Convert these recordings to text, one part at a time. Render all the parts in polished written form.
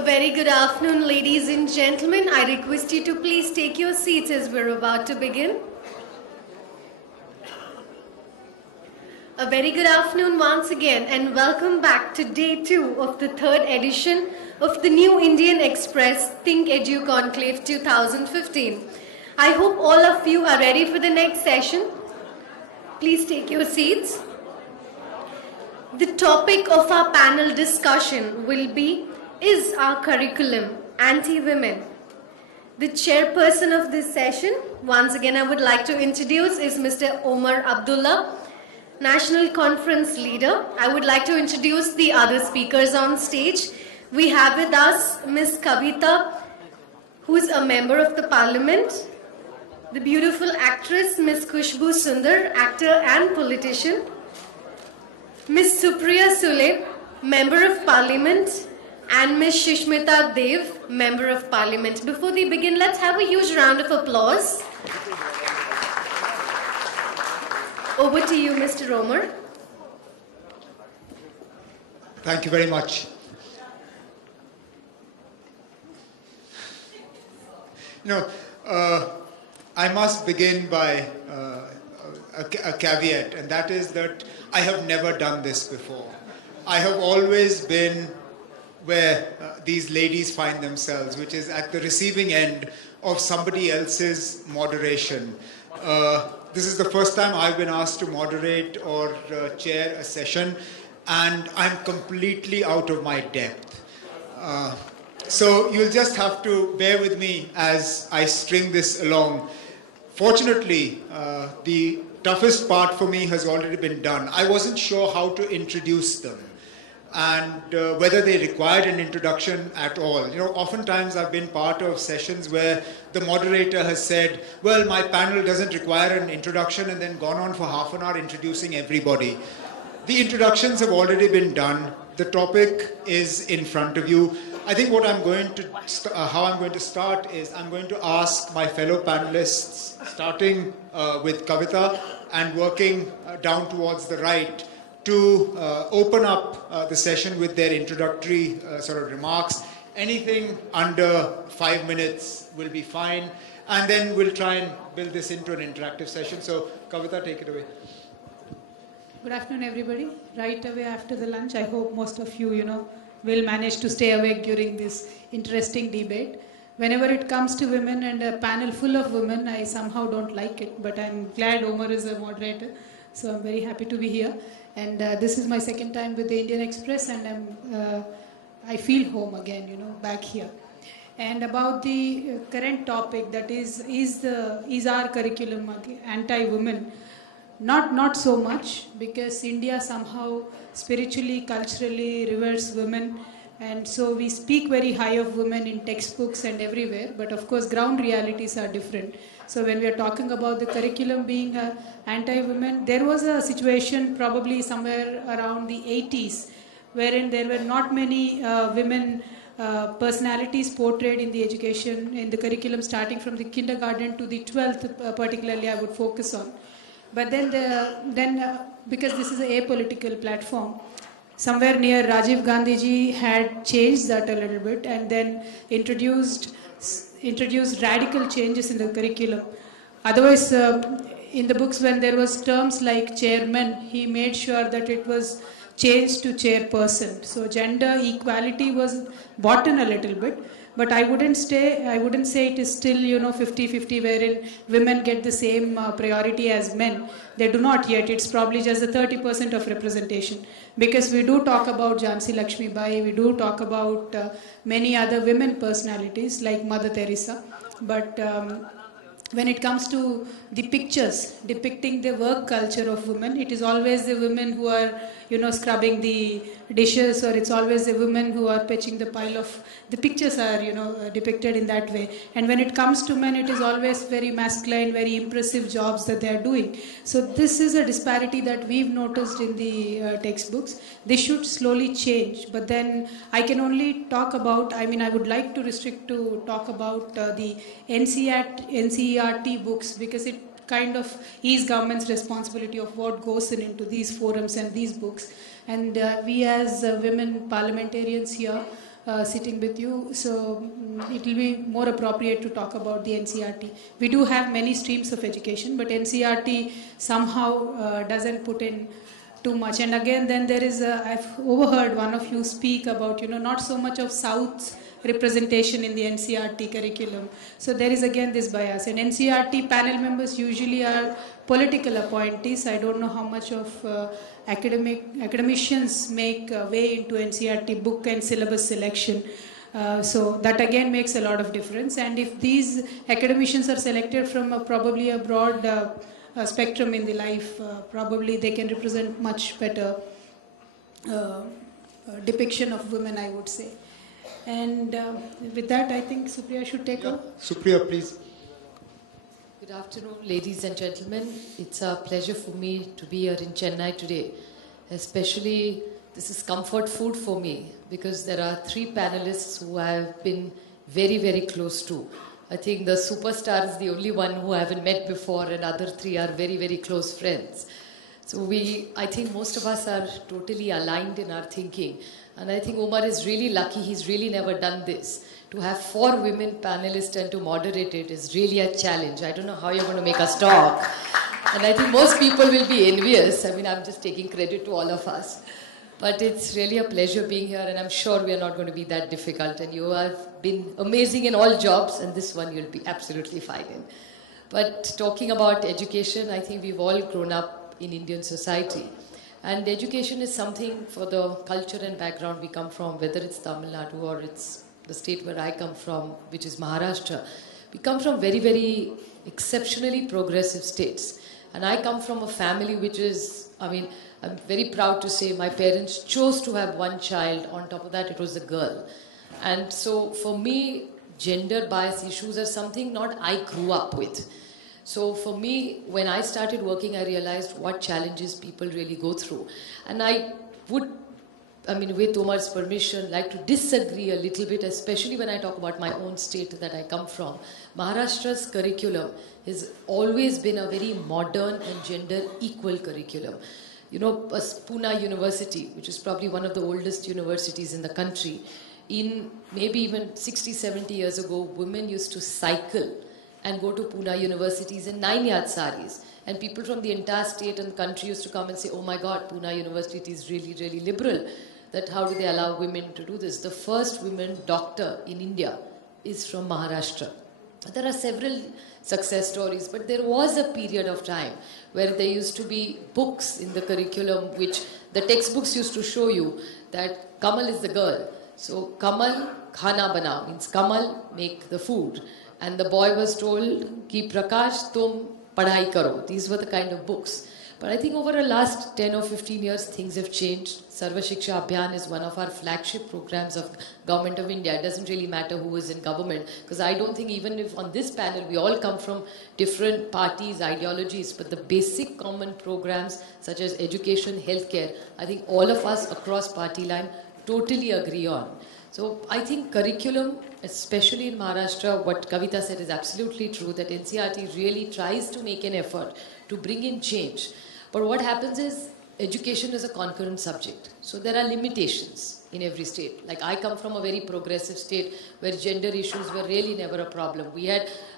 A very good afternoon, ladies and gentlemen. I request you to please take your seats as we're about to begin. A very good afternoon once again, and welcome back to day 2 of the 3rd edition of the New Indian Express Think Edu Conclave 2015. I hope all of you are ready for the next session. Please take your seats. The topic of our panel discussion will be, is our curriculum anti-women? The chairperson of this session, once again I would like to introduce, is Mr. Omar Abdullah, National Conference Leader. I would like to introduce the other speakers on stage. We have with us Ms. Kavita, who is a member of the Parliament, the beautiful actress Ms. Khushbu Sundar, actor and politician, Ms. Supriya Sule, Member of Parliament, and Ms. Shishmita Dev, Member of Parliament. Before we begin, let's have a huge round of applause. Over to you, Mr. Romer. Thank you very much. I must begin by a caveat, and that is that I have never done this before. I have always been where these ladies find themselves, which is at the receiving end of somebody else's moderation. This is the first time I've been asked to moderate or chair a session, and I'm completely out of my depth. So you'll just have to bear with me as I string this along. Fortunately, the toughest part for me has already been done. I wasn't sure how to introduce them and whether they required an introduction at all. Oftentimes I've been part of sessions where the moderator has said, well, my panel doesn't require an introduction, and then gone on for half an hour introducing everybody. The introductions have already been done. The topic is in front of you. I think what I'm going to, how I'm going to start is I'm going to ask my fellow panelists, starting with Kavita and working down towards the right, to open up the session with their introductory sort of remarks. Anything under 5 minutes will be fine, and then we'll try and build this into an interactive session. So, Kavita, take it away. Good afternoon, everybody. Right away after the lunch, I hope most of you, will manage to stay awake during this interesting debate. Whenever it comes to women and a panel full of women, I somehow don't like it, but I'm glad Omar is a moderator, so I'm very happy to be here. And this is my second time with the Indian Express, and I feel home again, back here. And about the current topic, that is our curriculum anti-women? Not so much, because India somehow spiritually, culturally reveres women, and so we speak very high of women in textbooks and everywhere, but of course ground realities are different. So when we are talking about the curriculum being anti-women, there was a situation probably somewhere around the 80s wherein there were not many women personalities portrayed in the education, in the curriculum, starting from the kindergarten to the 12th particularly I would focus on. But then because this is an apolitical platform, somewhere near Rajiv Gandhi ji had changed that a little bit and then introduced radical changes in the curriculum. Otherwise, in the books, when there was terms like chairman, he made sure that it was changed to chairperson. So gender equality was brought in a little bit. But I wouldn't say it is still 50-50 wherein women get the same priority as men. They do not yet. It's probably just the 30% of representation, because we do talk about Jhansi Lakshmi Bai, we do talk about many other women personalities like Mother Teresa, but when it comes to the pictures depicting the work culture of women, it is always the women who are, scrubbing the dishes, or it's always the women who are pitching the pile of, the pictures are, depicted in that way. And when it comes to men, it is always very masculine, very impressive jobs that they are doing. So this is a disparity that we've noticed in the textbooks. This should slowly change, but then I can only talk about, I would like to restrict to talk about the NCERT books, because it kind of is government's responsibility of what goes into these forums and these books. And we as women parliamentarians here, sitting with you. So it will be more appropriate to talk about the NCERT. We do have many streams of education, but NCERT somehow doesn't put in too much. And again, then there is I've overheard one of you speak about, not so much of South's representation in the NCERT curriculum. So there is again this bias. And NCERT panel members usually are political appointees. I don't know how much of academicians make way into NCERT book and syllabus selection. So that again makes a lot of difference. And if these academicians are selected from probably a broad spectrum in the life, probably they can represent much better depiction of women, I would say. And with that, I think Supriya should take over. Supriya, please. Good afternoon, ladies and gentlemen. It's a pleasure for me to be here in Chennai today. Especially, this is comfort food for me because there are 3 panelists who I have been very, very close to. I think the superstar is the only one who I haven't met before, and other 3 are very, very close friends. So I think most of us are totally aligned in our thinking. And I think Omar is really lucky, he's really never done this. To have 4 women panelists and to moderate it is really a challenge. I don't know how you're going to make us talk. And I think most people will be envious. I mean, I'm just taking credit to all of us. But it's really a pleasure being here, and I'm sure we are not going to be that difficult. And you have been amazing in all jobs, and this one you'll be absolutely fine in. But talking about education, I think we've all grown up in Indian society. And education is something for the culture and background we come from, whether it's Tamil Nadu or it's the state where I come from, which is Maharashtra. We come from very, very exceptionally progressive states. And I come from a family which is, I'm very proud to say my parents chose to have 1 child. On top of that, it was a girl. And so for me, gender bias issues are something not I grew up with. So for me, when I started working, I realized what challenges people really go through. And I would, with Omar's permission, like to disagree a little bit, especially when I talk about my own state that I come from. Maharashtra's curriculum has always been a very modern and gender equal curriculum. Pune University, which is probably one of the oldest universities in the country, in maybe even 60, 70 years ago, women used to cycle and go to Pune universities in 9-yard saris. And people from the entire state and country used to come and say, oh my God, Pune University is really, really liberal. That how do they allow women to do this? The first women doctor in India is from Maharashtra. There are several success stories, but there was a period of time where there used to be books in the curriculum which the textbooks used to show you that Kamal is the girl. So Kamal khana banao means Kamal make the food. And the boy was told, ki Prakash, tum padhai karo. These were the kind of books. But I think over the last 10 or 15 years, things have changed. Sarva Shiksha Abhiyan is one of our flagship programs of Government of India. It doesn't really matter who is in government, because I don't think even if on this panel we all come from different parties, ideologies, but the basic common programs such as education, healthcare, I think all of us across party line totally agree on. So I think curriculum, especially in Maharashtra, what Kavita said is absolutely true, that NCERT really tries to make an effort to bring in change. But what happens is, education is a concurrent subject. So there are limitations in every state. Like I come from a very progressive state where gender issues were really never a problem.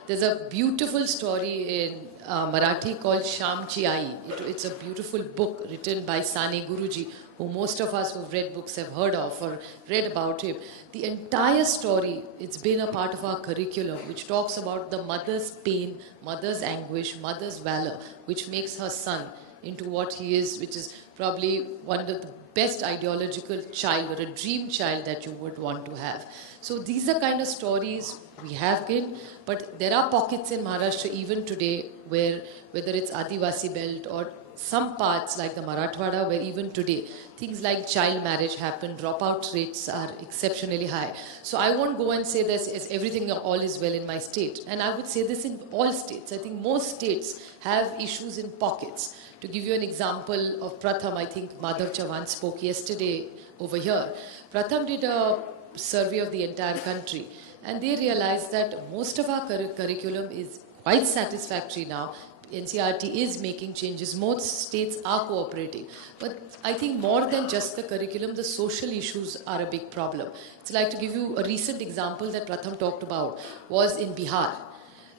There's a beautiful story in Marathi called Shamchi Ai. It's a beautiful book written by Sane Guruji, who most of us who've read books have heard of or read about him. The entire story, it's been a part of our curriculum, which talks about the mother's pain, mother's anguish, mother's valor, which makes her son into what he is, which is probably one of the best ideological child or a dream child that you would want to have. So these are kind of stories we have been, but there are pockets in Maharashtra even today where, whether it's Adivasi belt or some parts like the Marathwada, where even today things like child marriage happen, dropout rates are exceptionally high. So I won't go and say this is everything all is well in my state, and I would say this in all states. I think most states have issues in pockets. To give you an example of Pratham, I think Madhav Chavan spoke yesterday over here. Pratham did a survey of the entire country, and they realized that most of our curriculum is quite satisfactory now. NCERT is making changes. Most states are cooperating. But I think more than just the curriculum, the social issues are a big problem. It's like to give you a recent example that Pratham talked about was in Bihar.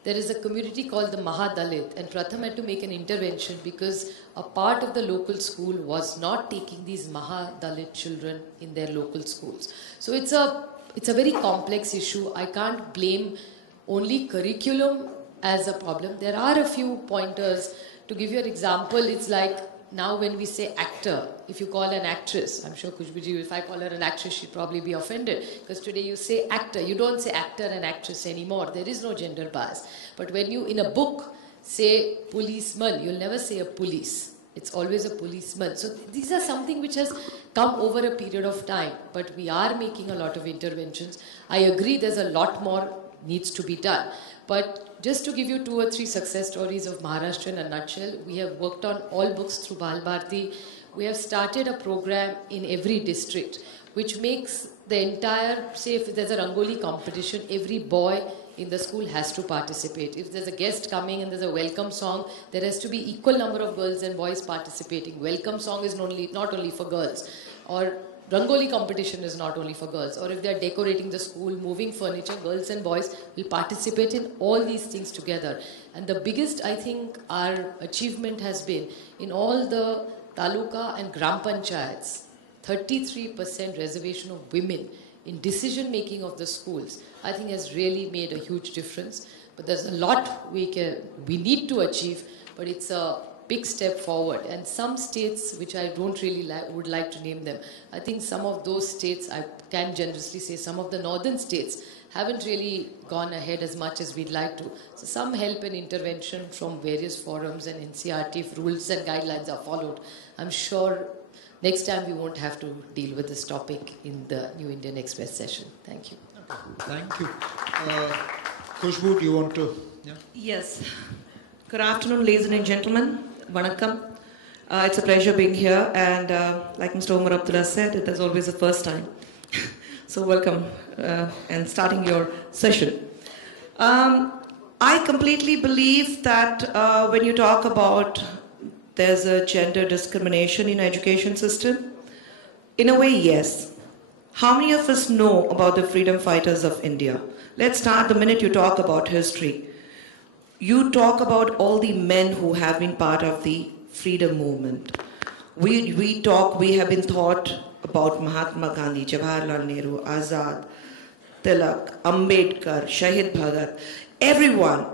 There is a community called the Mahadalit, and Pratham had to make an intervention because a part of the local school was not taking these Mahadalit children in their local schools. So it's a very complex issue. I can't blame only curriculum as a problem. There are a few pointers. To give you an example, it's like now when we say actor, if you call an actress, I'm sure Khushbuji, if I call her an actress, she'd probably be offended. Because today you say actor, you don't say actor and actress anymore. There is no gender bias. But when you, in a book, say policeman, you'll never say a police. It's always a policeman. So these are something which has come over a period of time. But we are making a lot of interventions. I agree there's a lot more needs to be done. But just to give you 2 or 3 success stories of Maharashtra in a nutshell, we have worked on all books through Bal Bharati. We have started a program in every district, which makes the entire, say if there's a Rangoli competition, every boy in the school has to participate. If there's a guest coming and there's a welcome song, there has to be equal number of girls and boys participating. Welcome song is not only for girls. Or Rangoli competition is not only for girls. Or if they're decorating the school, moving furniture, girls and boys will participate in all these things together. And the biggest, I think, our achievement has been in all the Taluka and Gram Panchayats, 33% reservation of women in decision making of the schools, I think has really made a huge difference. But there's a lot we need to achieve, but it's a big step forward. And some states, which I don't really would like to name them, I think some of those states, I can generously say some of the northern states haven't really gone ahead as much as we'd like to. So some help and intervention from various forums and NCERT, if rules and guidelines are followed, I'm sure next time we won't have to deal with this topic in the New Indian Express session. Thank you. Thank you. Khushbu, do you want to? Yeah? Yes. Good afternoon, ladies and gentlemen. Vanakkam. It's a pleasure being here, and like Mr. Omar Abdullah said, it is always the first time. So welcome and starting your session. I completely believe that when you talk about there's a gender discrimination in education system, in a way, yes. How many of us know about the freedom fighters of India? Let's start the minute you talk about history. You talk about all the men who have been part of the freedom movement. We have been taught about Mahatma Gandhi, Jawaharlal Nehru, Azad, Tilak, Ambedkar, Shahid Bhagat, everyone.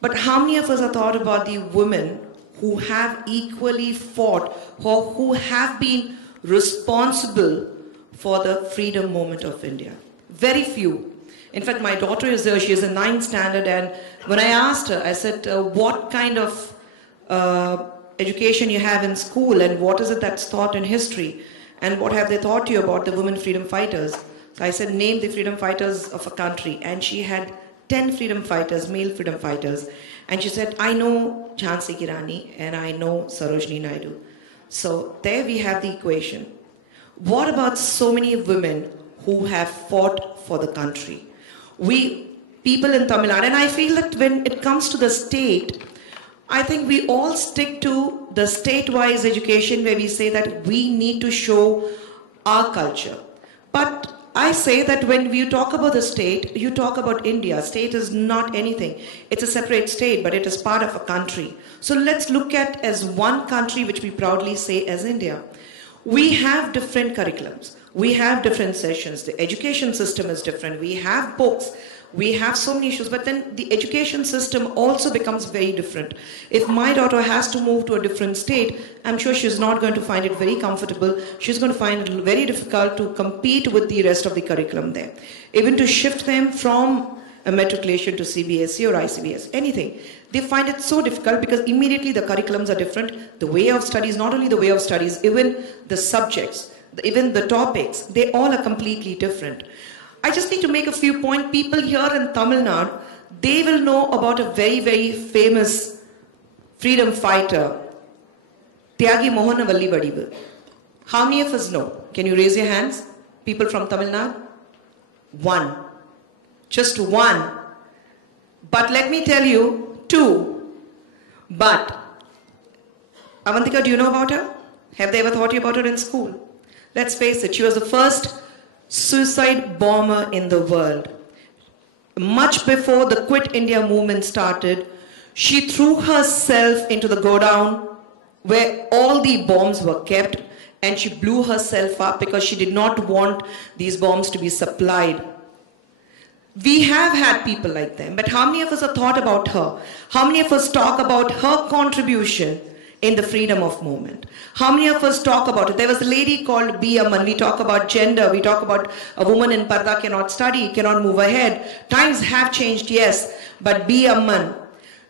But how many of us have thought about the women who have equally fought or who have been responsible for the freedom movement of India? Very few. In fact, my daughter is there, she is in 9th standard, and when I asked her, I said, what kind of education you have in school and what is it that's taught in history and what have they taught you about the women freedom fighters? So I said, name the freedom fighters of a country, and she had 10 freedom fighters, male freedom fighters, and she said, I know Jhansi Ki Rani and I know Sarojini Naidu. So there we have the equation. What about so many women who have fought for the country? We, people in Tamil Nadu, and I feel that when it comes to the state, I think we all stick to the state-wise education where we say that we need to show our culture. But I say that when you talk about the state, you talk about India. State is not anything. It's a separate state, but it is part of a country. So let's look at as one country, which we proudly say as India. We have different curriculums. We have different sessions. The education system is different. We have books. We have so many issues, but then the education system also becomes very different. If my daughter has to move to a different state, I'm sure she's not going to find it very comfortable. She's going to find it very difficult to compete with the rest of the curriculum there. Even to shift them from a matriculation to CBSE or ICBS, anything. They find it so difficult because immediately the curriculums are different. The way of studies, not only the way of studies, even the subjects, even the topics, they all are completely different. I just need to make a few points. People here in Tamil Nadu, they will know about a very, very famous freedom fighter, Tyagi Mohana Vallivadivu. How many of us know? Can you raise your hands? People from Tamil Nadu? One. Just one. But let me tell you, two. But, Avantika, do you know about her? Have they ever thought about her in school? Let's face it, she was the first suicide bomber in the world. Much before the Quit India movement started, she threw herself into the godown where all the bombs were kept, and she blew herself up because she did not want these bombs to be supplied. We have had people like them, but how many of us have thought about her? How many of us talk about her contribution in the freedom of movement? How many of us talk about it? There was a lady called B. Amman. We talk about gender. We talk about a woman in Parda cannot study, cannot move ahead. Times have changed, yes, but B. Amman,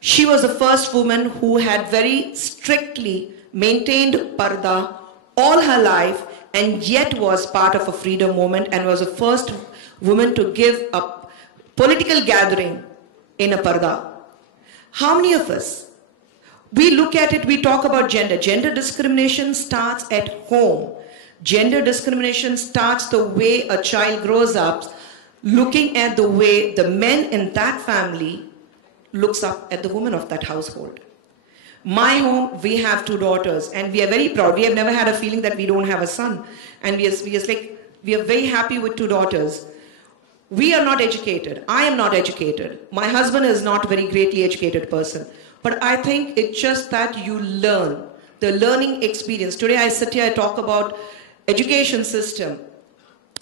she was the first woman who had very strictly maintained Parda all her life and yet was part of a freedom movement and was the first woman to give a political gathering in a Parda. How many of us? We look at it, we talk about gender. Gender discrimination starts at home. Gender discrimination starts the way a child grows up, looking at the way the men in that family looks up at the woman of that household. My home, we have 2 daughters and we are very proud. We have never had a feeling that we don't have a son. And we are very happy with 2 daughters. We are not educated. I am not educated. My husband is not a very greatly educated person. But I think it's just that you learn, the learning experience. Today I sit here, I talk about education system.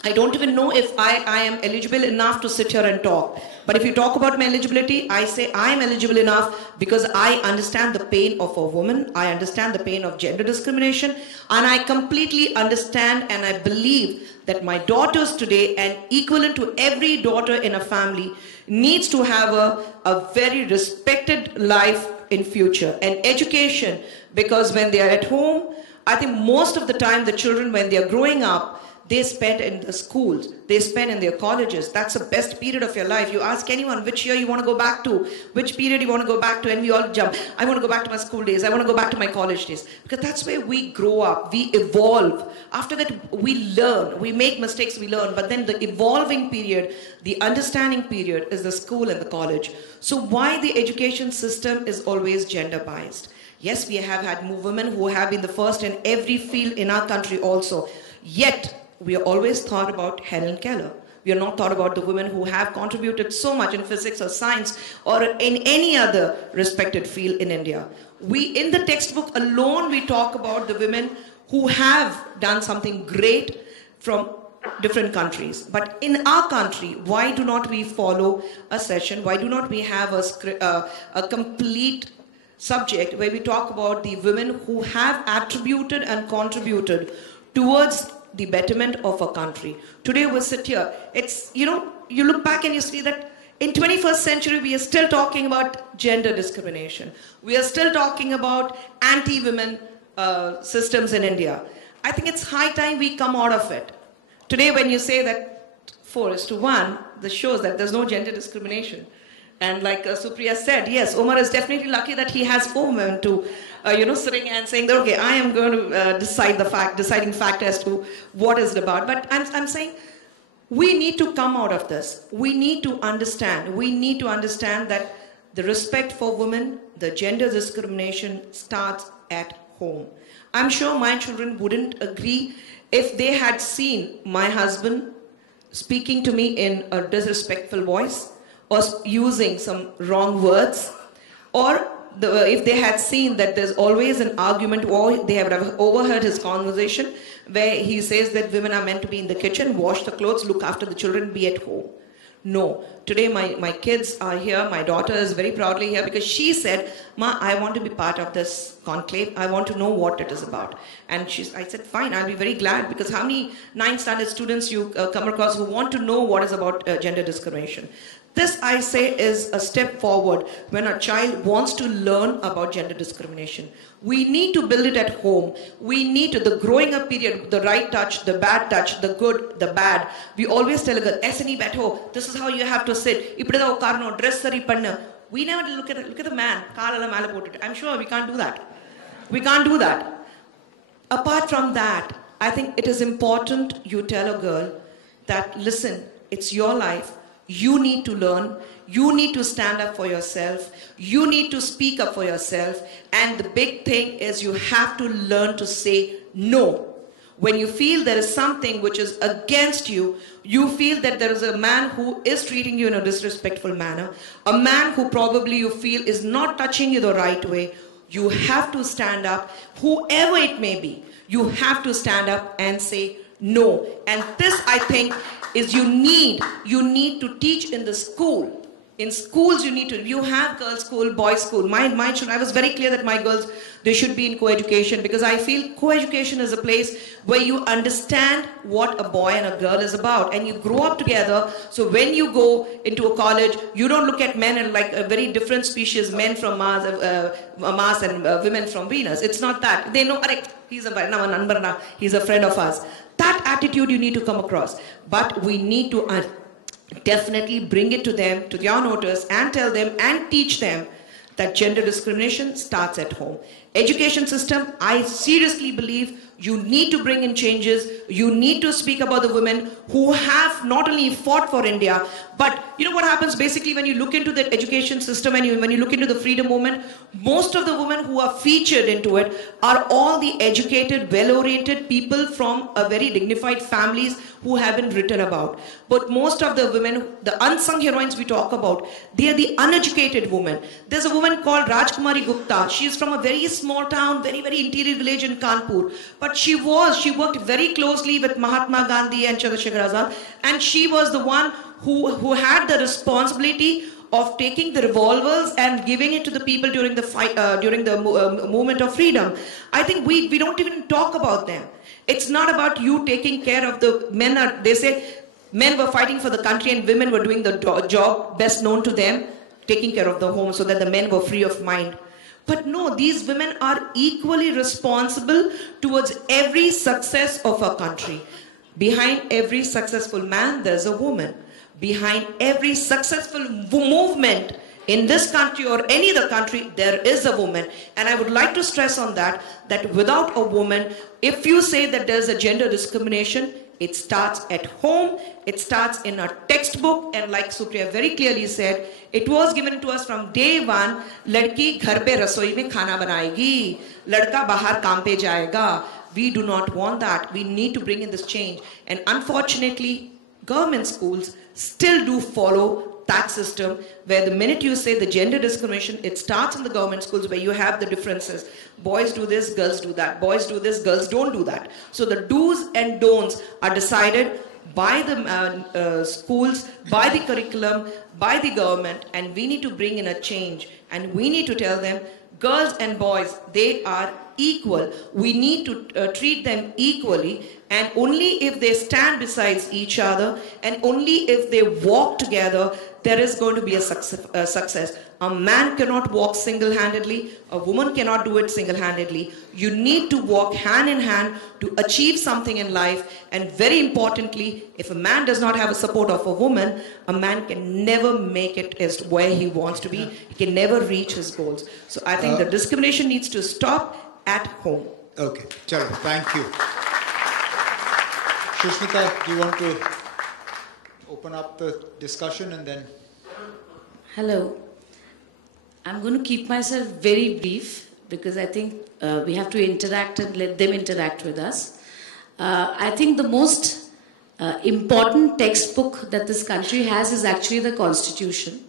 I don't even know if I am eligible enough to sit here and talk. But if you talk about my eligibility, I say I am eligible enough because I understand the pain of a woman. I understand the pain of gender discrimination. And I completely understand and I believe that my daughters today, and equivalent to every daughter in a family, needs to have a very respected life in future. And education, because when they are at home, I think most of the time the children, when they are growing up, they spend in the schools, they spend in their colleges. That's the best period of your life. You ask anyone which year you want to go back to, which period you want to go back to, and we all jump. I want to go back to my school days. I want to go back to my college days. Because that's where we grow up, we evolve. After that, we learn. We make mistakes, we learn. But then the evolving period, the understanding period is the school and the college. So why the education system is always gender biased? Yes, we have had women who have been the first in every field in our country also. Yet, we are always thought about Helen Keller. We are not thought about the women who have contributed so much in physics or science or in any other respected field in India. In the textbook alone, we talk about the women who have done something great from different countries. But in our country, why do not we follow a session? Why do not we have a complete subject where we talk about the women who have attributed and contributed towards the betterment of a country? Today we sit here, it's, you look back and you see that in 21st century we are still talking about gender discrimination. We are still talking about anti-women systems in India. I think it's high time we come out of it. Today when you say that 4:1, this shows that there's no gender discrimination. And like Supriya said, yes, Omar is definitely lucky that he has 4 women to, sitting and saying that, okay, I am going to deciding fact as to what is it about. But I'm saying we need to come out of this. We need to understand. We need to understand that the respect for women, the gender discrimination starts at home. I'm sure my children wouldn't agree if they had seen my husband speaking to me in a disrespectful voice, or using some wrong words, or if they had seen that there's always an argument, or they have overheard his conversation where he says that women are meant to be in the kitchen, wash the clothes, look after the children, be at home. No. Today my kids are here. My daughter is very proudly here because she said, Ma, I want to be part of this conclave. I want to know what it is about. And I said, fine, I'll be very glad, because how many 9th standard students you come across who want to know what is about gender discrimination? This, I say, is a step forward when a child wants to learn about gender discrimination. We need to build it at home. We need to, the growing up period, the right touch, the bad touch, the good, the bad. We always tell a girl, "Esani betho, this is how you have to sit. Ippida ukarno, dress sari panna." We never look at the man. I'm sure we can't do that. We can't do that. Apart from that, I think it is important you tell a girl that, listen, it's your life. you need to learn, you need to stand up for yourself, you need to speak up for yourself, and the big thing is you have to learn to say no. When you feel there is something which is against you, you feel that there is a man who is treating you in a disrespectful manner, a man who probably you feel is not touching you the right way, you have to stand up, whoever it may be, you have to stand up and say no. And this, I think, is you need to teach in the school. In schools, you have girls' school, boys' school. My children, I was very clear that my girls, they should be in co-education, because I feel co-education is a place where you understand what a boy and a girl is about, and you grow up together. So when you go into a college, you don't look at men and like a very different species, men from Mars and women from Venus. It's not that. They know, he's a friend of ours. That attitude you need to come across. But we need to definitely bring it to them, to their notice, and tell them and teach them that gender discrimination starts at home. Education system, I seriously believe you need to bring in changes. You need to speak about the women who have not only fought for India, but you know what happens basically when you look into the education system and when you look into the freedom movement, most of the women who are featured into it are all the educated, well-oriented people from a very dignified families who have been written about. But most of the women, the unsung heroines we talk about, they are the uneducated women. There's a woman called Rajkumari Gupta. She is from a very small town, very, very interior village in Kanpur. But she worked very closely with Mahatma Gandhi and Chandrasekhar Azad, and she was the one who had the responsibility of taking the revolvers and giving it to the people during the fight, during the movement of freedom. I think we don't even talk about them. It's not about you taking care of the men. They say men were fighting for the country and women were doing the job best known to them, taking care of the home so that the men were free of mind. But no, these women are equally responsible towards every success of our country. Behind every successful man, there's a woman. Behind every successful movement in this country or any other country, there is a woman. And I would like to stress on that without a woman, if you say that there's a gender discrimination, it starts at home, it starts in a textbook, and like Supriya very clearly said, it was given to us from day one, ladki ghar pe rasoi mein khana banayegi, ladka bahar kaam pe jayega. We do not want that. We need to bring in this change. And unfortunately, government schools still do follow that system where the minute you say the gender discrimination, it starts in the government schools where you have the differences. Boys do this, girls do that. Boys do this, girls don't do that. So the do's and don'ts are decided by the schools, by the curriculum, by the government, and we need to bring in a change. And we need to tell them, girls and boys, they are equal. We need to treat them equally, and only if they stand beside each other and only if they walk together, there is going to be a success. A man cannot walk single-handedly, a woman cannot do it single-handedly. You need to walk hand in hand to achieve something in life, and very importantly, if a man does not have a support of a woman, a man can never make it as where he wants to be. He can never reach his goals. So I think the discrimination needs to stop at home. Okay, Chalo, thank you. Shushmita, do you want to open up the discussion and then? Hello. I'm going to keep myself very brief because I think we have to interact and let them interact with us. I think the most important textbook that this country has is actually the Constitution.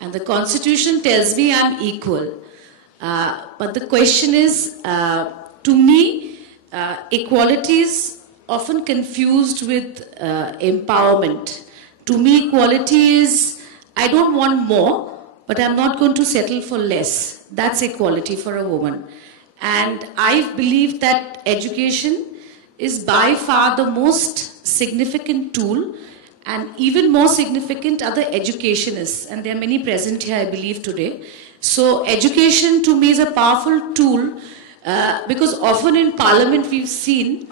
And the Constitution tells me I'm equal. But the question is, to me, equality is often confused with empowerment. To me, equality is, I don't want more, but I'm not going to settle for less. That's equality for a woman. And I believe that education is by far the most significant tool, and even more significant are the educationists. And there are many present here, I believe, today. So education to me is a powerful tool because often in Parliament we've seen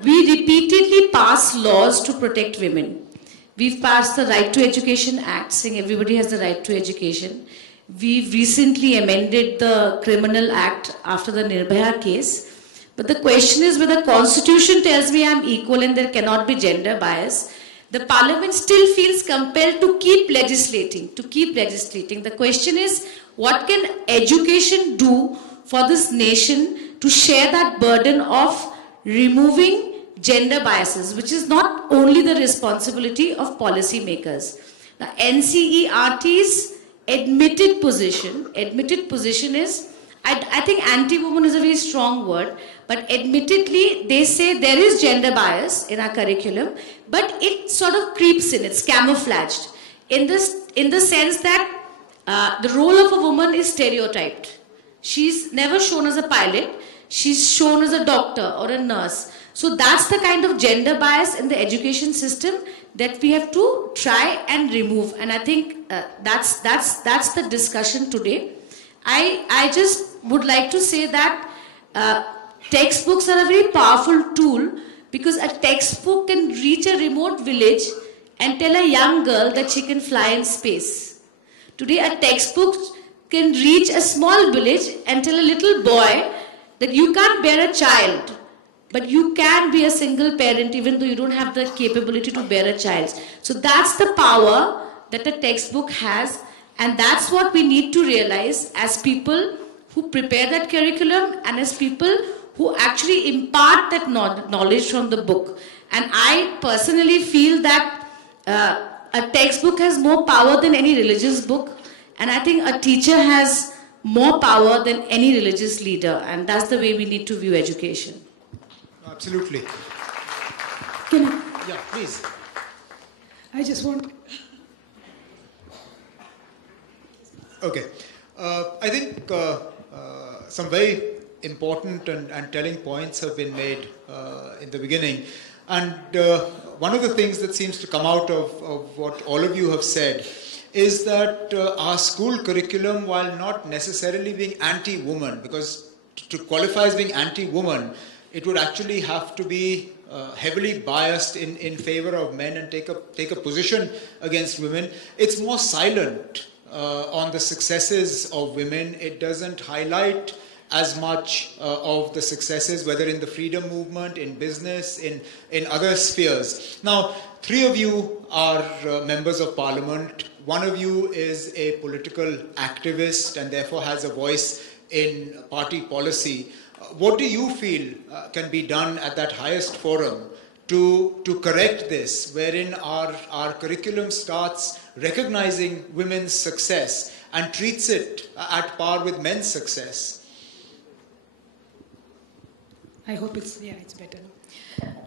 we repeatedly pass laws to protect women. We've passed the Right to Education Act saying everybody has the right to education. We've recently amended the Criminal Act after the Nirbhaya case. But the question is whether the Constitution tells me I'm equal and there cannot be gender bias, the parliament still feels compelled to keep legislating, The question is, what can education do for this nation to share that burden of removing gender biases, which is not only the responsibility of policymakers. The NCERT's admitted position is, I think anti-woman is a very strong word, but admittedly they say there is gender bias in our curriculum, but it sort of creeps in, it's camouflaged in the sense that the role of a woman is stereotyped. She's never shown as a pilot, she's shown as a doctor or a nurse. So that's the kind of gender bias in the education system that we have to try and remove. And I think that's the discussion today. I just would like to say that textbooks are a very powerful tool, because a textbook can reach a remote village and tell a young girl that she can fly in space. Today a textbook can reach a small village and tell a little boy that you can't bear a child, but you can be a single parent even though you don't have the capability to bear a child. So that's the power that a textbook has, and that's what we need to realize as people who prepare that curriculum and as people who actually impart that knowledge from the book. And I personally feel that a textbook has more power than any religious book, and I think a teacher has more power than any religious leader, and that's the way we need to view education. Absolutely. Can I, Yeah, please. I just want... Okay. I think some very important and telling points have been made in the beginning. And one of the things that seems to come out of what all of you have said is that our school curriculum, while not necessarily being anti-woman, because to qualify as being anti-woman, it would actually have to be heavily biased in favor of men and take a position against women. It's more silent on the successes of women. It doesn't highlight as much of the successes, whether in the freedom movement, in business, in other spheres. Now, three of you are members of parliament. One of you is a political activist and therefore has a voice in party policy. What do you feel can be done at that highest forum to correct this, wherein our curriculum starts recognizing women's success and treats it at par with men's success? I hope it's better.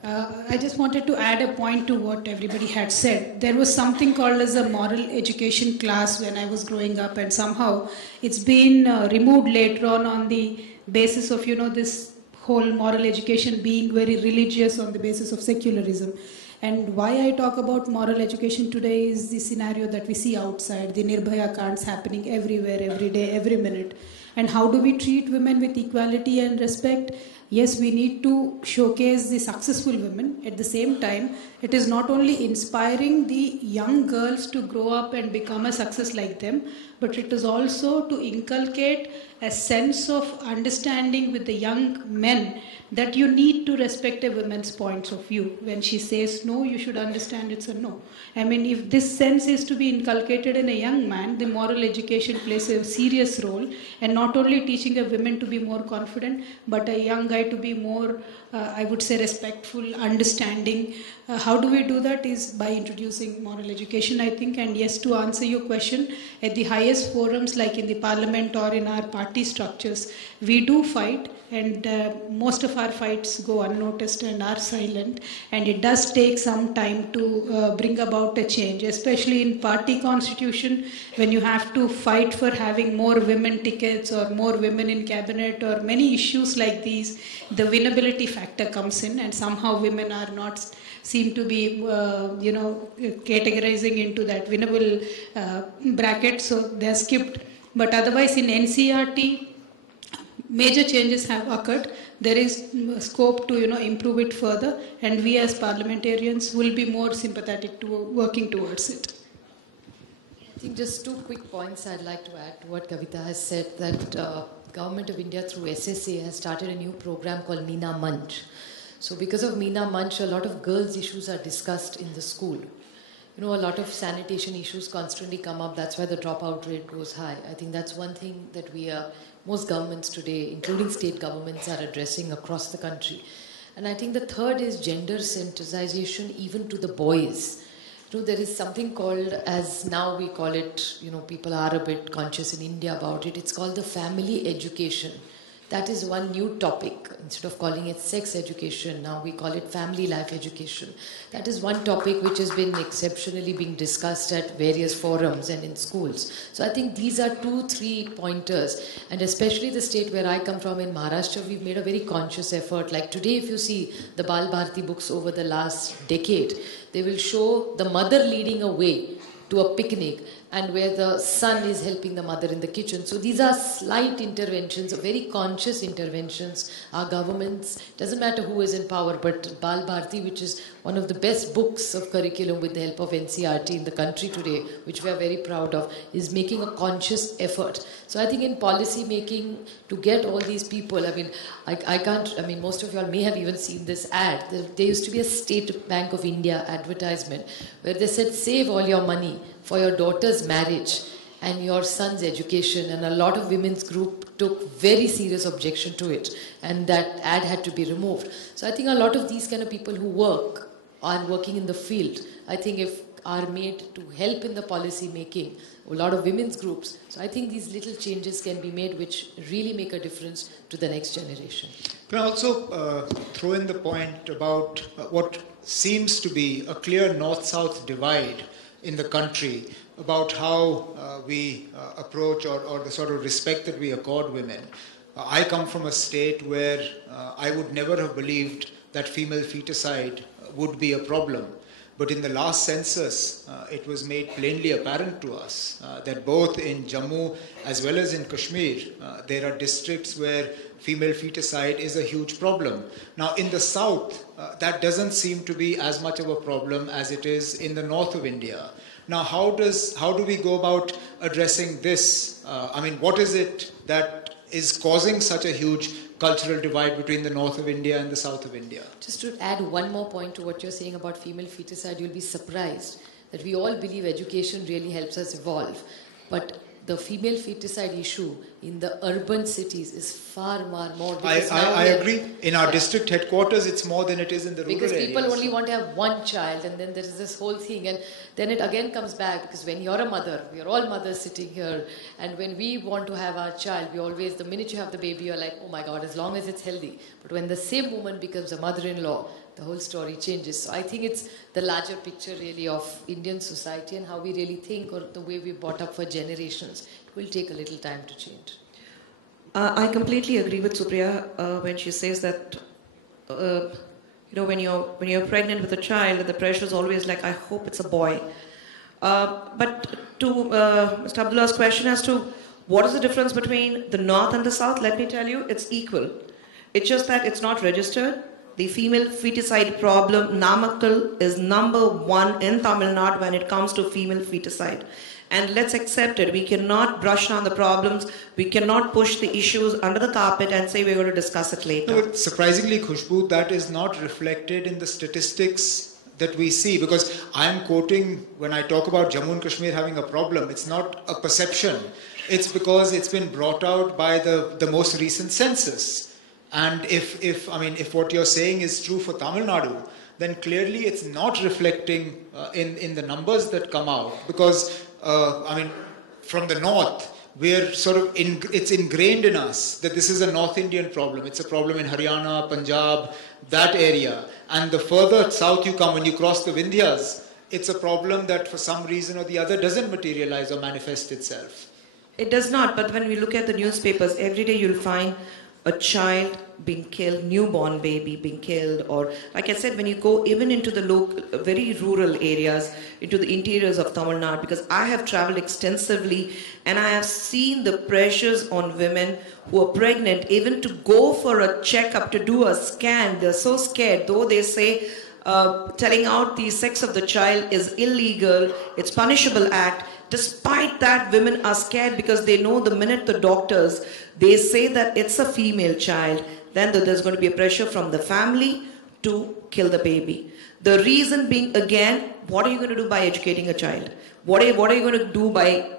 I just wanted to add a point to what everybody had said. There was something called as a moral education class when I was growing up, and somehow it's been removed later on the basis of, this whole moral education being very religious on the basis of secularism. And why I talk about moral education today is the scenario that we see outside, the Nirbhaya Kands happening everywhere, every day, every minute. And how do we treat women with equality and respect? Yes, we need to showcase the successful women. At the same time, it is not only inspiring the young girls to grow up and become a success like them, but it is also to inculcate a sense of understanding with the young men that you need to respect a woman's points of view. When she says no, you should understand it's a no. I mean, if this sense is to be inculcated in a young man, the moral education plays a serious role, and not only teaching a woman to be more confident, but a young guy to be more, I would say, respectful, understanding. How do we do that is by introducing moral education, I think. And yes, to answer your question, at the highest forums like in the parliament or in our party structures, we do fight, and most of our fights go unnoticed and are silent, and it does take some time to bring about a change, especially in party constitution, when you have to fight for having more women tickets or more women in cabinet or many issues like these. The winnability factor comes in, and somehow women are not seem to be categorizing into that winnable bracket, so they're skipped. But otherwise in NCERT, major changes have occurred. There is scope to improve it further, and we as parliamentarians will be more sympathetic to working towards it. I think just two quick points I'd like to add to what Kavita has said, that Government of India through SSA has started a new program called Nina Manch. So because of Meena Manch, a lot of girls' issues are discussed in the school. You know, a lot of sanitation issues constantly come up. That's why the dropout rate goes high. I think that's one thing that most governments today, including state governments, are addressing across the country. And I think the third is gender sensitization even to the boys. You know, there is something called, as now we call it, you know, people are a bit conscious in India about it, it's called the family education. That is one new topic. Instead of calling it sex education, now we call it family life education. That is one topic which has been exceptionally being discussed at various forums and in schools. So I think these are 2-3 pointers. And especially the state where I come from in Maharashtra, we've made a very conscious effort. Like today, if you see the Bal Bharati books over the last decade, they will show the mother leading a way to a picnic and where the son is helping the mother in the kitchen. So these are slight interventions, very conscious interventions. Our governments, doesn't matter who is in power, but Bal Bharati, which is one of the best books of curriculum with the help of NCERT in the country today, which we are very proud of, is making a conscious effort. So I think in policy making, to get all these people, most of you all may have even seen this ad. There used to be a State Bank of India advertisement where they said, save all your money for your daughter's marriage and your son's education, and a lot of women's group took very serious objection to it, and that ad had to be removed. So I think a lot of these kind of people who are working in the field, I think if are made to help in the policy making, a lot of women's groups. So I think these little changes can be made which really make a difference to the next generation. Can I also throw in the point about what seems to be a clear north-south divide in the country about how we approach or the sort of respect that we accord women. I come from a state where I would never have believed that female feticide would be a problem. But in the last census, it was made plainly apparent to us that both in Jammu as well as in Kashmir, there are districts where female feticide is a huge problem. Now, in the south, that doesn't seem to be as much of a problem as it is in the north of India. Now, how do we go about addressing this? What is it that is causing such a huge cultural divide between the north of India and the south of India? Just to add one more point to what you're saying about female feticide, you'll be surprised that we all believe education really helps us evolve. But the female feticide issue in the urban cities is far more. I agree. In our district headquarters, it's more than it is in the rural areas. Because people only want to have one child, and then there is this whole thing. And then it again comes back, because when you're a mother, we are all mothers sitting here, and when we want to have our child, we always, the minute you have the baby, you're like, oh my God, as long as it's healthy. But when the same woman becomes a mother-in-law, the whole story changes. So I think it's the larger picture really of Indian society and how we really think, or the way we brought up for generations. It will take a little time to change. I completely agree with Supriya when she says that when you're pregnant with a child, the pressure is always like, I hope it's a boy. But to Mr. Abdullah's question as to what is the difference between the north and the south, let me tell you, it's equal. It's just that it's not registered. The female feticide problem, Namakkal, is #1 in Tamil Nadu when it comes to female feticide. And let's accept it. We cannot brush down the problems. We cannot push the issues under the carpet and say we're going to discuss it later. No, but surprisingly, Khushbu, that is not reflected in the statistics that we see. Because I'm quoting, when I talk about Jammu and Kashmir having a problem, it's not a perception. It's because it's been brought out by the most recent census. And if what you're saying is true for Tamil Nadu, then clearly it's not reflecting in the numbers that come out. Because, from the north, we're sort of, it's ingrained in us that this is a North Indian problem. It's a problem in Haryana, Punjab, that area. And the further south you come, when you cross the Vindhyas, it's a problem that for some reason or the other doesn't materialize or manifest itself. It does not, but when we look at the newspapers, every day you'll find a child being killed, newborn baby being killed, or like I said, when you go even into the local, very rural areas, into the interiors of Tamil Nadu, because I have traveled extensively and I have seen the pressures on women who are pregnant, even to go for a checkup, to do a scan. They're so scared, though they say telling out the sex of the child is illegal, it's punishable act. Despite that, women are scared because they know the minute the doctors, they say that it's a female child, then there's going to be a pressure from the family to kill the baby. The reason being, again, what are you going to do by educating a child? What are you going to do by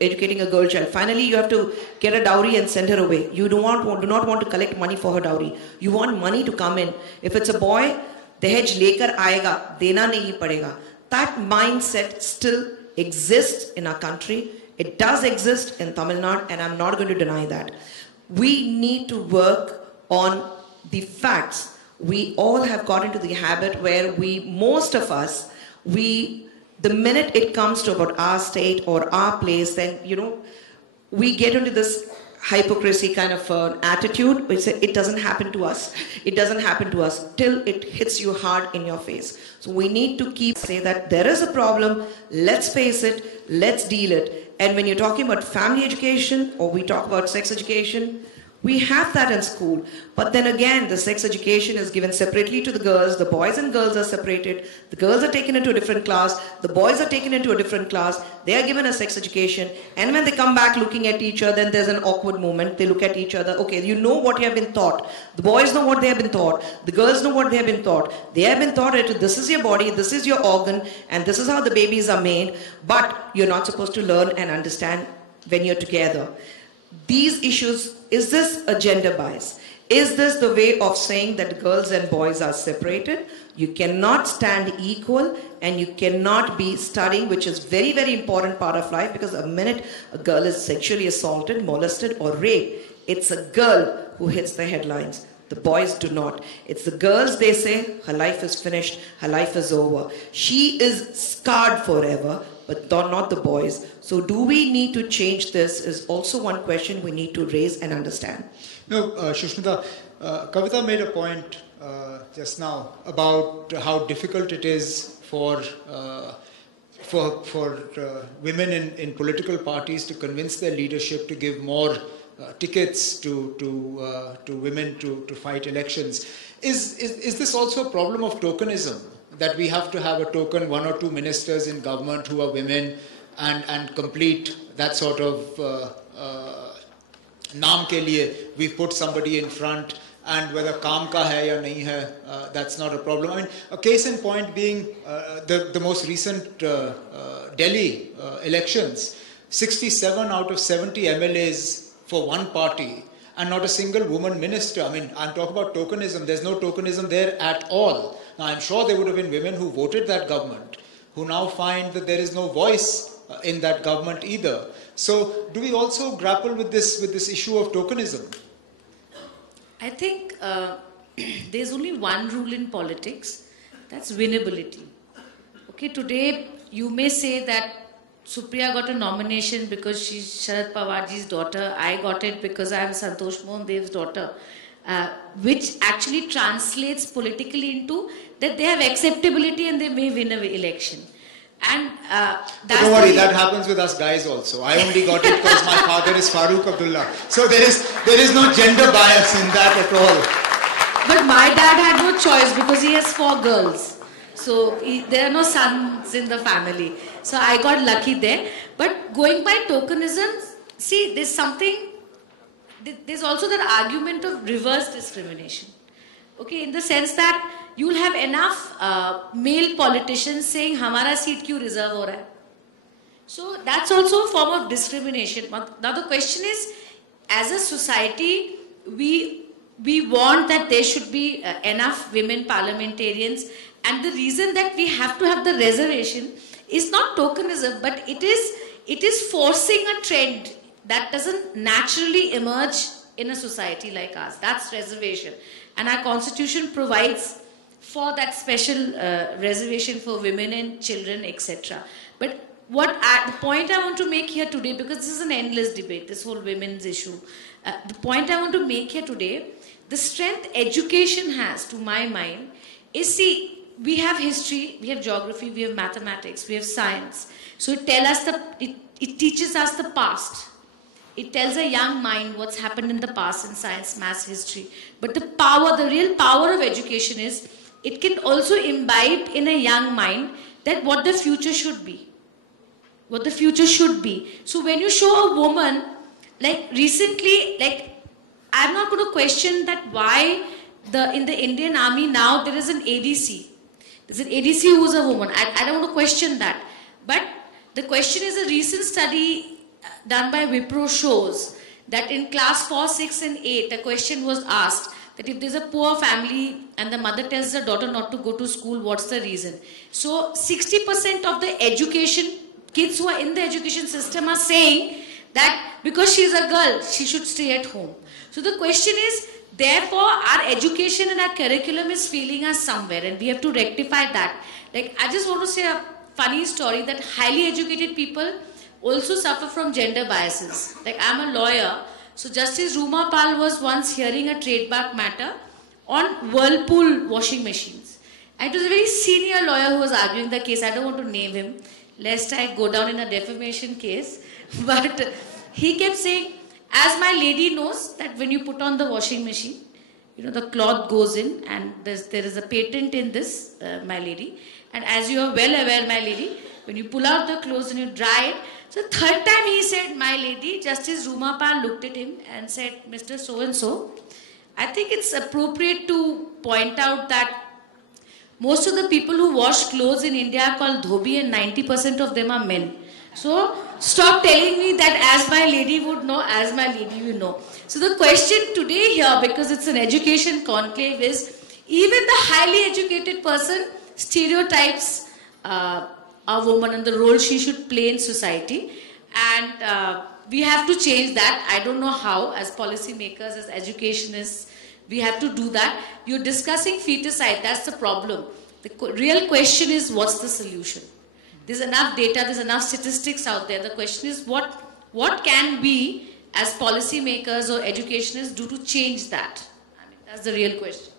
educating a girl child? Finally, you have to get a dowry and send her away. You do not want to collect money for her dowry. You want money to come in. If it's a boy, दहेज लेकर आएगा, देना नहीं पड़ेगा. That mindset still exists in our country. It does exist in Tamil Nadu, and I'm not going to deny that. We need to work on the facts. We all have got into the habit where most of us, the minute it comes to about our state or our place, then, we get into this hypocrisy kind of attitude. We say, it doesn't happen to us. It doesn't happen to us till it hits you hard in your face. So we need to say that there is a problem. Let's face it. Let's deal it. And when you're talking about family education or we talk about sex education, we have that in school. But then again, the sex education is given separately to the girls. The boys and girls are separated. The girls are taken into a different class. The boys are taken into a different class. They are given a sex education. And when they come back looking at each other, then there's an awkward moment. They look at each other. Okay, you know what you have been taught. The boys know what they have been taught. The girls know what they have been taught. They have been taught that this is your body, this is your organ, and this is how the babies are made. But you're not supposed to learn and understand when you're together. These issues, is this a gender bias? Is this the way of saying that girls and boys are separated? You cannot stand equal, and you cannot be studying, which is very, very important part of life, because the minute a girl is sexually assaulted, molested or raped, it's a girl who hits the headlines. The boys do not. It's the girls, they say, her life is finished, her life is over. She is scarred forever, but not the boys. So do we need to change this is also one question we need to raise and understand. No, Shushmita, Kavita made a point just now about how difficult it is for women in political parties to convince their leadership to give more tickets to women to fight elections. Is this also a problem of tokenism? That we have to have a token, one or two ministers in government who are women, and complete that sort of naam ke liye we put somebody in front, and whether kaam ka hai ya nahi hai, that's not a problem. I mean, a case in point being the most recent Delhi elections, 67 out of 70 MLAs for one party, and not a single woman minister. I mean, I'm talking about tokenism. There's no tokenism there at all. Now, I'm sure there would have been women who voted that government who now find that there is no voice in that government either. So, do we also grapple with this issue of tokenism? I think there's only one rule in politics, that's winnability. Okay, today you may say that Supriya got a nomination because she's Sharad Pawarji's daughter. I got it because I am Santosh Mohan Dev's daughter. Which actually translates politically into that they have acceptability and they may win an election. And that's don't worry, that happens with us guys also. I only got it because my father is Farooq Abdullah. So there is no gender bias in that at all. But my dad had no choice because he has 4 girls. So there are no sons in the family. So I got lucky there. But going by tokenism, see, there's also that argument of reverse discrimination. Okay, in the sense that you will have enough male politicians saying, "Hamara seat kyun reserve ho raha hai?" So that's also a form of discrimination. Now the question is, as a society, we want that there should be enough women parliamentarians, and the reason that we have to have the reservation is not tokenism, but it is forcing a trend that doesn't naturally emerge in a society like ours. That's reservation. And our constitution provides for that special reservation for women and children, etc. But the point I want to make here today, because this is an endless debate, this whole women's issue, the point I want to make here today, the strength education has, to my mind, is, see, we have history, we have geography, we have mathematics, we have science. So it teaches us the past. It tells a young mind what's happened in the past in science, maths, history. But the real power of education is, it can also imbibe in a young mind that what the future should be. What the future should be. So when you show a woman, like recently, like, I'm not going to question that why in the Indian army now there is an ADC. There's an ADC who is a woman. I don't want to question that. But the question is, a recent study done by Wipro shows that in class 4, 6 and 8, a question was asked that if there's a poor family and the mother tells the daughter not to go to school, what's the reason? So 60% of the education, kids who are in the education system are saying that because she's a girl, she should stay at home. So the question is, therefore, our education and our curriculum is failing us somewhere, and we have to rectify that. Like, I just want to say a funny story that highly educated people also suffer from gender biases. Like, I'm a lawyer, so Justice Ruma Pal was once hearing a trademark matter on Whirlpool washing machines. And it was a very senior lawyer who was arguing the case. I don't want to name him, lest I go down in a defamation case. But he kept saying, as my lady knows that when you put on the washing machine, you know, the cloth goes in, and there is a patent in this, my lady. And as you are well aware, my lady, when you pull out the clothes and you dry it, so third time he said, my lady, Justice Ruma Pal looked at him and said, Mr. So-and-so, I think it's appropriate to point out that most of the people who wash clothes in India are called dhobi, and 90% of them are men. So stop telling me that as my lady would know, as my lady will know. So the question today here, because it's an education conclave, is even the highly educated person stereotypes a woman and the role she should play in society. And we have to change that. I don't know how, as policymakers, as educationists, we have to do that. You're discussing feticide, that's the problem. The real question is, what's the solution? There's enough data, there's enough statistics out there. The question is, what can we, as policymakers or educationists, do to change that? I mean, that's the real question.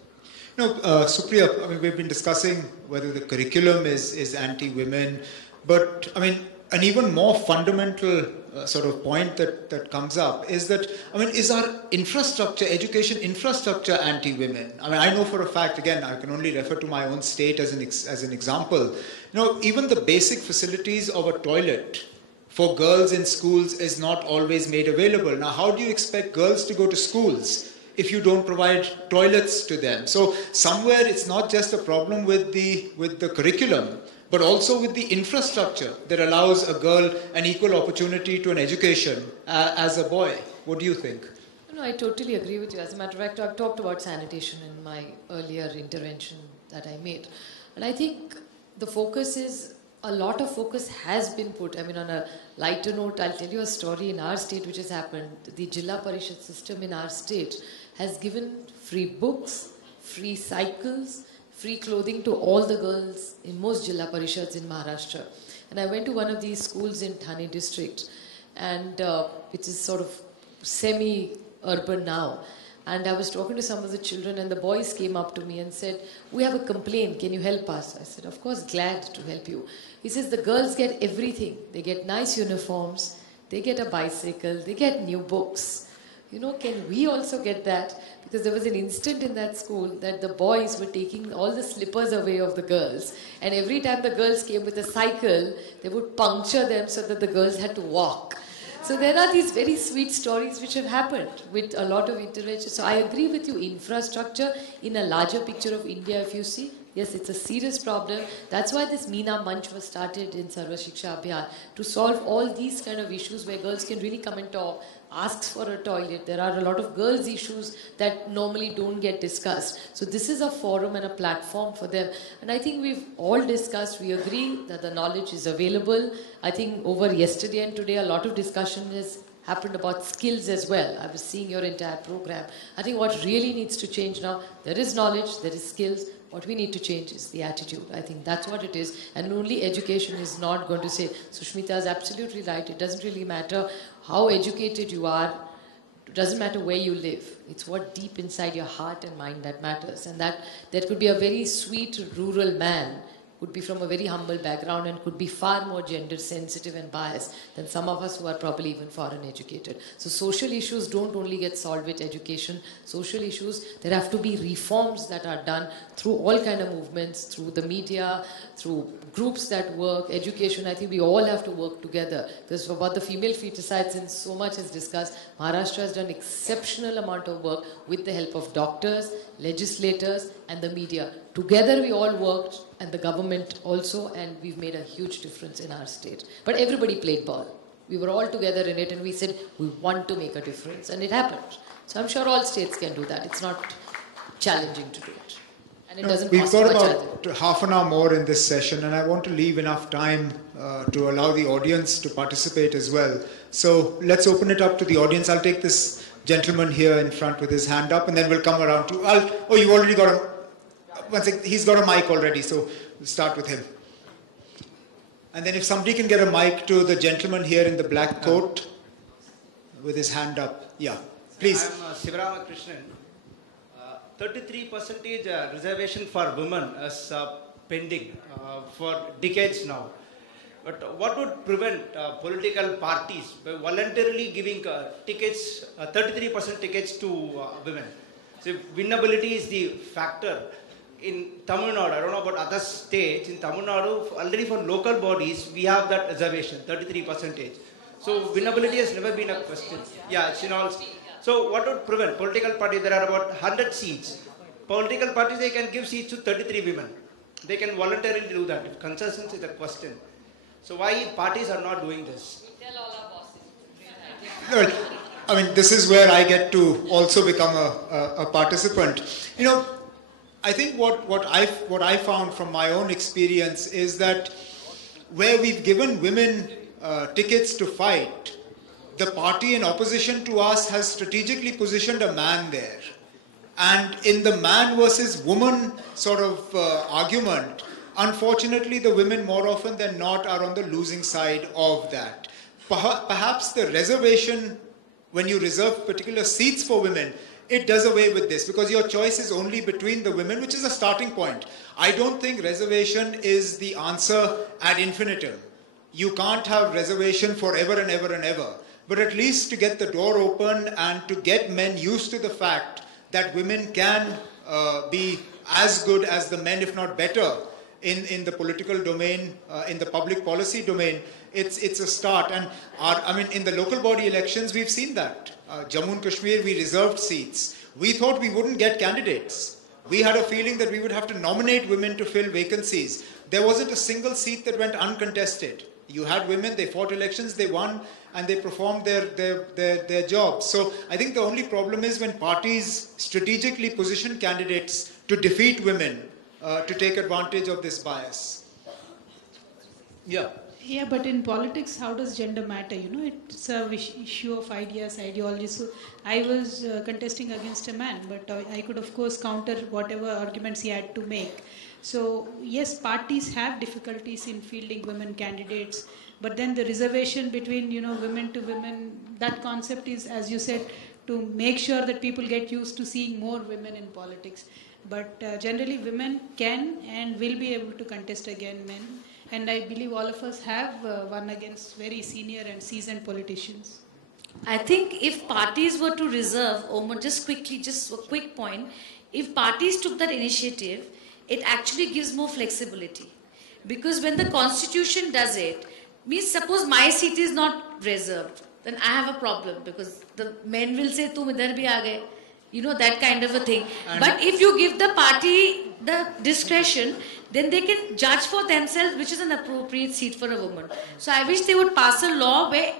No, Supriya, I mean, we've been discussing whether the curriculum is anti-women, but I mean, an even more fundamental sort of point that comes up is that, I mean, is our infrastructure, education infrastructure anti-women? I mean, I know for a fact, again, I can only refer to my own state as an example. You know, even the basic facilities of a toilet for girls in schools is not always made available. Now, how do you expect girls to go to schools if you don't provide toilets to them? So somewhere it's not just a problem with the curriculum, but also with the infrastructure that allows a girl an equal opportunity to an education as a boy. What do you think? No, I totally agree with you. As a matter of fact, I've talked about sanitation in my earlier intervention that I made. And I think the focus is, a lot of focus has been put. I mean, on a lighter note, I'll tell you a story in our state which has happened. The Jilla Parishad system in our state has given free books, free cycles, free clothing to all the girls in most Jilla Parishads in Maharashtra. And I went to one of these schools in Thane district, and which is sort of semi-urban now. And I was talking to some of the children, and the boys came up to me and said, we have a complaint, can you help us? I said, of course, glad to help you. He says, the girls get everything. They get nice uniforms, they get a bicycle, they get new books. You know, can we also get that? Because there was an instant in that school that the boys were taking all the slippers away of the girls. And every time the girls came with a cycle, they would puncture them so that the girls had to walk. So there are these very sweet stories which have happened with a lot of intervention. So I agree with you, infrastructure in a larger picture of India, if you see, yes, it's a serious problem. That's why this Meena Manch was started in Sarva Shiksha Abhiyan, to solve all these kind of issues where girls can really come and talk, asks for a toilet. There are a lot of girls' issues that normally don't get discussed. So this is a forum and a platform for them. And I think we've all discussed, we agree that the knowledge is available. I think over yesterday and today, a lot of discussion has happened about skills as well. I was seeing your entire program. I think what really needs to change now, there is knowledge, there is skills. What we need to change is the attitude. I think that's what it is. And only education is not going to say, Sushmita is absolutely right. It doesn't really matter how educated you are. It doesn't matter where you live. It's what deep inside your heart and mind that matters. And that there could be a very sweet rural man would be from a very humble background and could be far more gender sensitive and biased than some of us who are probably even foreign educated. So social issues don't only get solved with education. Social issues, there have to be reforms that are done through all kind of movements, through the media, through groups that work, education. I think we all have to work together. Because about the female feticide, since so much is discussed, Maharashtra has done exceptional amount of work with the help of doctors, legislators and the media. Together we all worked, and the government also, and we've made a huge difference in our state. But everybody played ball. We were all together in it and we said we want to make a difference, and it happened. So I'm sure all states can do that. It's not challenging to do it. And it doesn't We've cost got much about half an hour more in this session, and I want to leave enough time to allow the audience to participate as well. So let's open it up to the audience. I'll take this gentleman here in front with his hand up, and then we'll come around to you. Oh, you've already got a... One sec, he's got a mic already, so we'll start with him. And then if somebody can get a mic to the gentleman here in the black coat with his hand up. Yeah, please. I'm Sivarama Krishnan. 33% reservation for women is pending for decades now. But what would prevent political parties by voluntarily giving tickets, 33% tickets to women? So winnability is the factor. In Tamil Nadu, I don't know about other states, in Tamil Nadu, already for local bodies, we have that reservation, 33%. So winnability has never been a question. Yeah, it's in all. So what would prevent? Political parties, there are about 100 seats. Political parties, they can give seats to 33 women. They can voluntarily do that. If consensus is a question. So why parties are not doing this? Well, I mean, this is where I get to also become a participant. You know, I think what I found from my own experience is that where we've given women tickets to fight, the party in opposition to us has strategically positioned a man there. And in the man versus woman sort of argument, unfortunately the women more often than not are on the losing side of that. Perhaps the reservation, when you reserve particular seats for women, it does away with this because your choice is only between the women, which is a starting point. I don't think reservation is the answer ad infinitum. You can't have reservation forever and ever and ever. But at least to get the door open and to get men used to the fact that women can be as good as the men, if not better, in the political domain, in the public policy domain, it's a start. And I mean, in the local body elections, we've seen that. Jammu and Kashmir, we reserved seats. We thought we wouldn't get candidates. We had a feeling that we would have to nominate women to fill vacancies. There wasn't a single seat that went uncontested. You had women, they fought elections, they won, and they performed their jobs. So I think the only problem is when parties strategically position candidates to defeat women, to take advantage of this bias. Yeah. Yeah, but in politics, how does gender matter? You know, it's a issue of ideas, ideologies. So I was contesting against a man, but I could, of course, counter whatever arguments he had to make. So, yes, parties have difficulties in fielding women candidates, but then the reservation between, you know, women to women, that concept is, as you said, to make sure that people get used to seeing more women in politics. But generally, women can and will be able to contest against men. And I believe all of us have won against very senior and seasoned politicians. I think if parties were to reserve, just quickly, just a quick point, if parties took that initiative, it actually gives more flexibility. Because when the constitution does it, means suppose my seat is not reserved, then I have a problem because the men will say, "Tum idhar bhi aa gaye." You know, that kind of a thing. But if you give the party the discretion, then they can judge for themselves which is an appropriate seat for a woman. So I wish they would pass a law where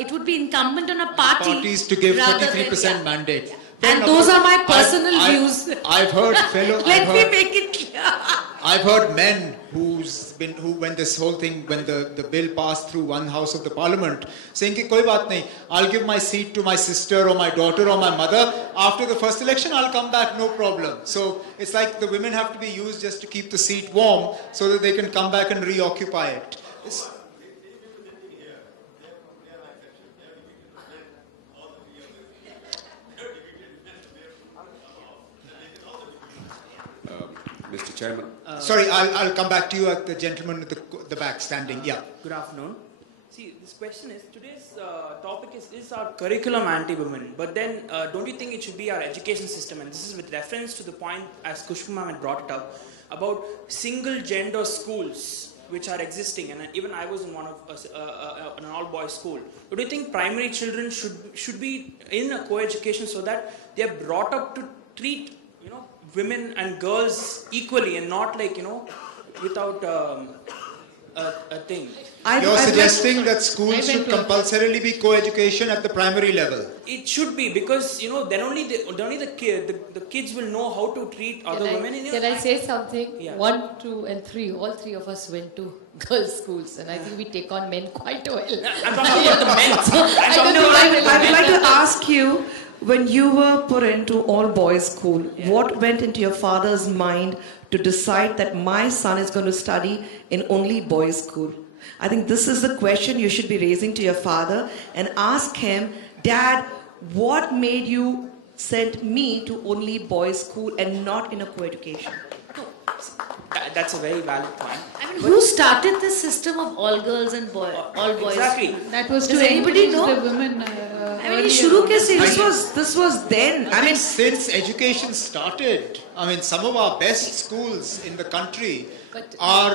it would be incumbent on a Parties to give 33% mandate. Yeah. And those are my personal views. I've heard fellow... Let me make it clear. I've heard men who when this whole thing, when the bill passed through one house of the parliament, saying ki koi baat nahi, I'll give my seat to my sister or my daughter or my mother. After the first election, I'll come back, no problem. So it's like the women have to be used just to keep the seat warm so that they can come back and reoccupy it. Mr. Mr. Chairman. Sorry, I'll come back to you at the gentleman at the back standing. Yeah. Good afternoon. See, this question is, today's topic is our curriculum anti-women, but then don't you think it should be our education system? And this is with reference to the point, as Kushbu ma'am had brought it up, about single gender schools which are existing, and even I was in one of an all-boys school. Do you think primary children should be in a co-education so that they are brought up to treat women and girls equally and not like without a thing? You're suggesting that schools should compulsorily be co-education at the primary level? It should be, because then only the kids will know how to treat other women. Can I say something? Yeah. 1, 2, and 3. All 3 of us went to girls' schools, and I think we take on men quite well. I'm talking about the men. I would like to ask you, when you were put into all-boys school, what went into your father's mind to decide that my son is going to study in only boys' school? I think this is the question you should be raising to your father and ask him, Dad, what made you send me to only boys' school and not in a co-education? That's a very valid point. I mean, who started this system of all girls and all boys? Exactly. That was Does to anybody encourage know? the women. I mean, shuru ke se This was then. I mean, since education started, I mean, some of our best schools in the country are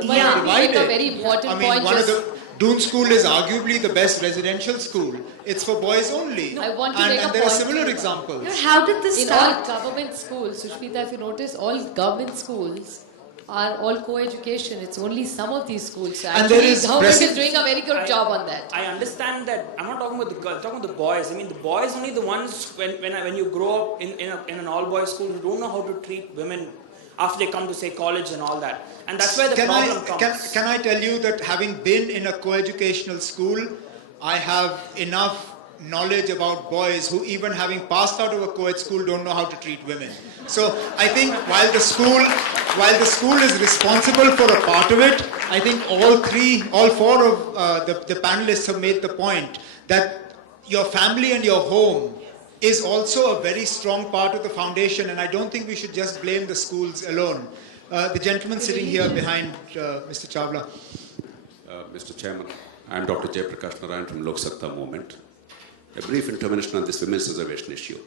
You make divided. a very important I mean, point. one of the Doon School is arguably the best residential school. It's for boys only. I want to make a and there are point. similar examples. How did this In start? all government schools, Sushmita, if you notice, all government schools are all co-education. It's only some of these schools. So And there actually, is government is precedent. doing a very good job on that. I understand that. I'm not talking about the girls. I'm talking about the boys. I mean, the boys only the ones when you grow up in an all-boys school, you don't know how to treat women after they come to say college and all that, and that's where the problem comes. Can I tell you that having been in a co-educational school, I have enough knowledge about boys who, even having passed out of a co-ed school, don't know how to treat women. So I think while the school is responsible for a part of it, I think all four of the panelists have made the point that your family and your home is also a very strong part of the foundation, and I don't think we should just blame the schools alone. The gentleman sitting here behind Mr. Chawla. Mr. Chairman, I am Dr. Jayaprakash Narayan from Lok Satta Movement. A brief intervention on this women's reservation issue.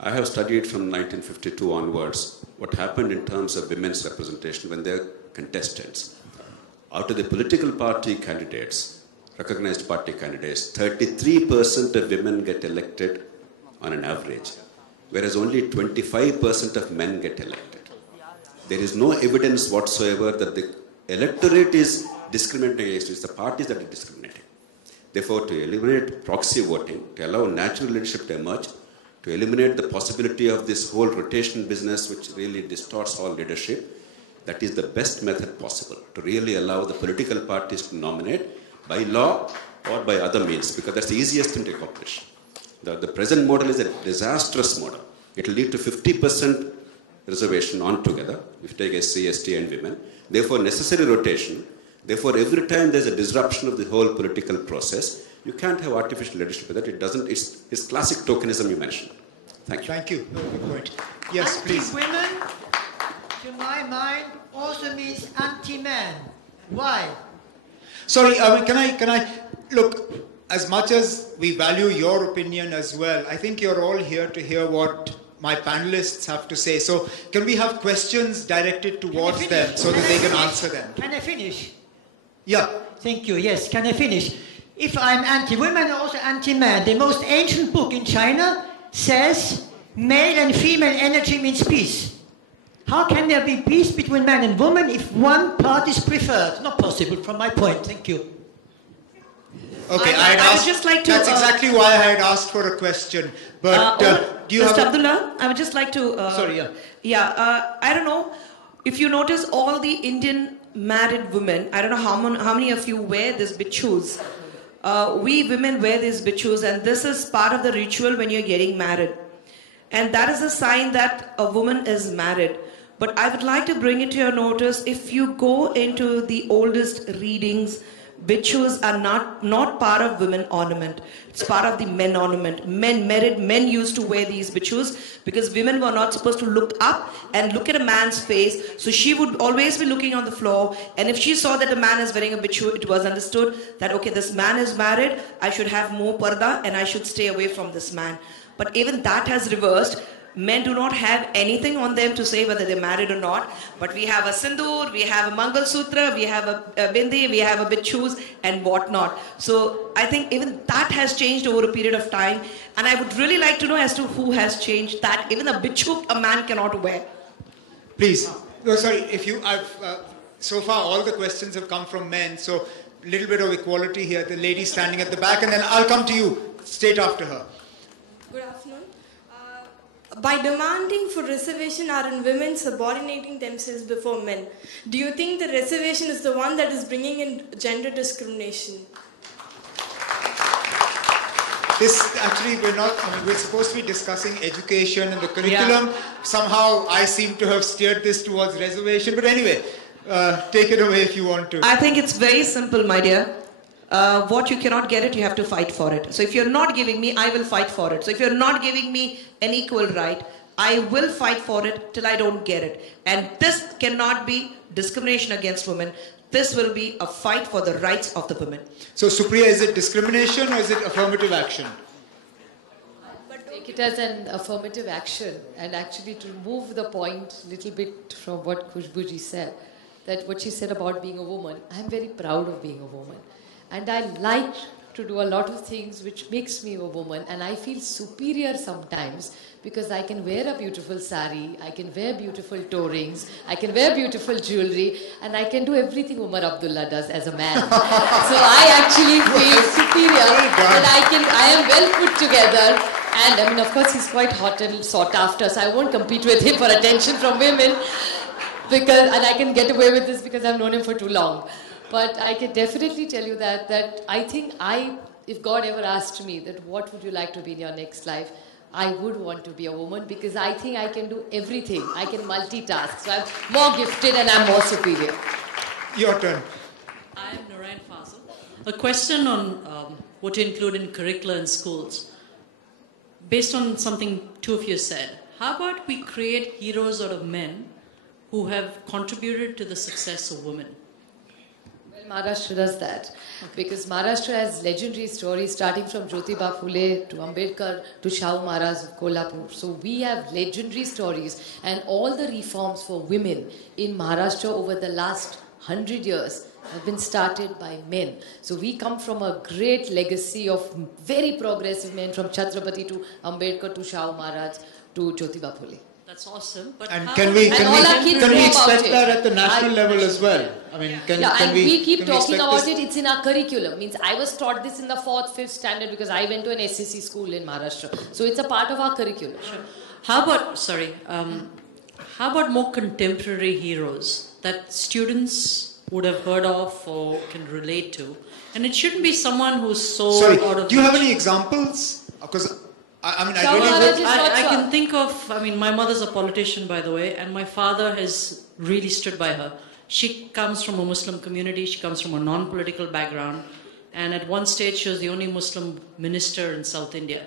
I have studied from 1952 onwards what happened in terms of women's representation when they are contestants. Out of the political party candidates, recognized party candidates, 33% of women get elected on an average, whereas only 25% of men get elected. There is no evidence whatsoever that the electorate is discriminating against it. It's the parties that are discriminating. Therefore, to eliminate proxy voting, to allow natural leadership to emerge, to eliminate the possibility of this whole rotation business which really distorts all leadership, that is the best method possible, to really allow the political parties to nominate by law or by other means, because that's the easiest thing to accomplish. The present model is a disastrous model. It will lead to 50% reservation altogether, if you take SC, ST and women. Therefore, necessary rotation. Therefore, every time there's a disruption of the whole political process, you can't have artificial leadership with that. It doesn't, it's classic tokenism you mentioned. Thank you. Thank you. No, good point. Yes, please. Anti-women, to my mind, also means anti-man. Why? Sorry, can I look, as much as we value your opinion as well, I think you're all here to hear what my panelists have to say. So can we have questions directed towards them so that they can answer them? Can I finish? Yeah. Thank you. Yes, can I finish? If I'm anti-women, I'm also anti-man. The most ancient book in China says male and female energy means peace. How can there be peace between man and woman if one part is preferred? Not possible from my point. Thank you. Okay, I would just like to... That's exactly why I had asked for a question. But do you Mr. have... Abdullah, I would just like to... Sorry, yeah. Yeah, I don't know if you notice all the Indian married women, I don't know how many of you wear these bichus. We women wear these bichus, and this is part of the ritual when you're getting married. And that is a sign that a woman is married. But I would like to bring it to your notice, if you go into the oldest readings, Bichus are not part of women ornament. It's part of the men ornament. Men used to wear these bichus because women were not supposed to look up and look at a man's face. So she would always be looking on the floor. And if she saw that a man is wearing a bichu, it was understood that, okay, this man is married, I should have more parda and I should stay away from this man. But even that has reversed. Men do not have anything on them to say whether they're married or not. But we have a sindoor, we have a mangal sutra, we have a bindi, we have a bichus and whatnot. So I think even that has changed over a period of time. And I would really like to know as to who has changed that. Even a bichu a man cannot wear. Please. No, sorry. So far all the questions have come from men. So a little bit of equality here. The lady standing at the back, and then I'll come to you straight after her. Good afternoon. By demanding for reservation, are women subordinating themselves before men? Do you think the reservation is the one that is bringing in gender discrimination? This actually, we're supposed to be discussing education and the curriculum. Yeah. Somehow I seem to have steered this towards reservation. But anyway, take it away if you want to. I think it's very simple, my dear. What you cannot get it, you have to fight for it. So if you're not giving me, I will fight for it. So if you're not giving me an equal right, I will fight for it till I don't get it. And this cannot be discrimination against women. This will be a fight for the rights of the women. So Supriya, is it discrimination or is it affirmative action? Take it as an affirmative action, and actually to move the point a little bit from what Khushbuji said, that what she said about being a woman, I'm very proud of being a woman. And I like to do a lot of things which makes me a woman, and I feel superior sometimes because I can wear a beautiful sari, I can wear beautiful toe rings, I can wear beautiful jewelry, and I can do everything Umar Abdullah does as a man. So I actually feel superior, and I am well put together. And I mean, of course, he's quite hot and sought after, so I won't compete with him for attention from women, and I can get away with this because I've known him for too long. But I can definitely tell you that I think if God ever asked me that what would you like to be in your next life, I would want to be a woman because I think I can do everything. I can multitask. So I'm more gifted and I'm more superior. Your turn. I am Narayan Fazal. A question on what to include in curricula in schools. Based on something two of you said, how about we create heroes out of men who have contributed to the success of women? Maharashtra does that because Maharashtra has legendary stories starting from Jyotiba Phule to Ambedkar to Shahu Maharaj of Kolhapur. So we have legendary stories, and all the reforms for women in Maharashtra over the last 100 years have been started by men. So we come from a great legacy of very progressive men, from Chhatrapati to Ambedkar to Shahu Maharaj to Jyotiba Phule. That's awesome. But can we expect that at the national level as well? I mean, we keep talking about it. It's in our curriculum. Means I was taught this in the 4th, 5th standard because I went to an SCC school in Maharashtra. So it's a part of our curriculum. Sure. How about more contemporary heroes that students would have heard of or can relate to? And it shouldn't be someone who's so out of... Do you have any examples? Because I can think of, my mother's a politician, by the way, and my father has really stood by her. She comes from a Muslim community, she comes from a non-political background, and at one stage she was the only Muslim minister in South India.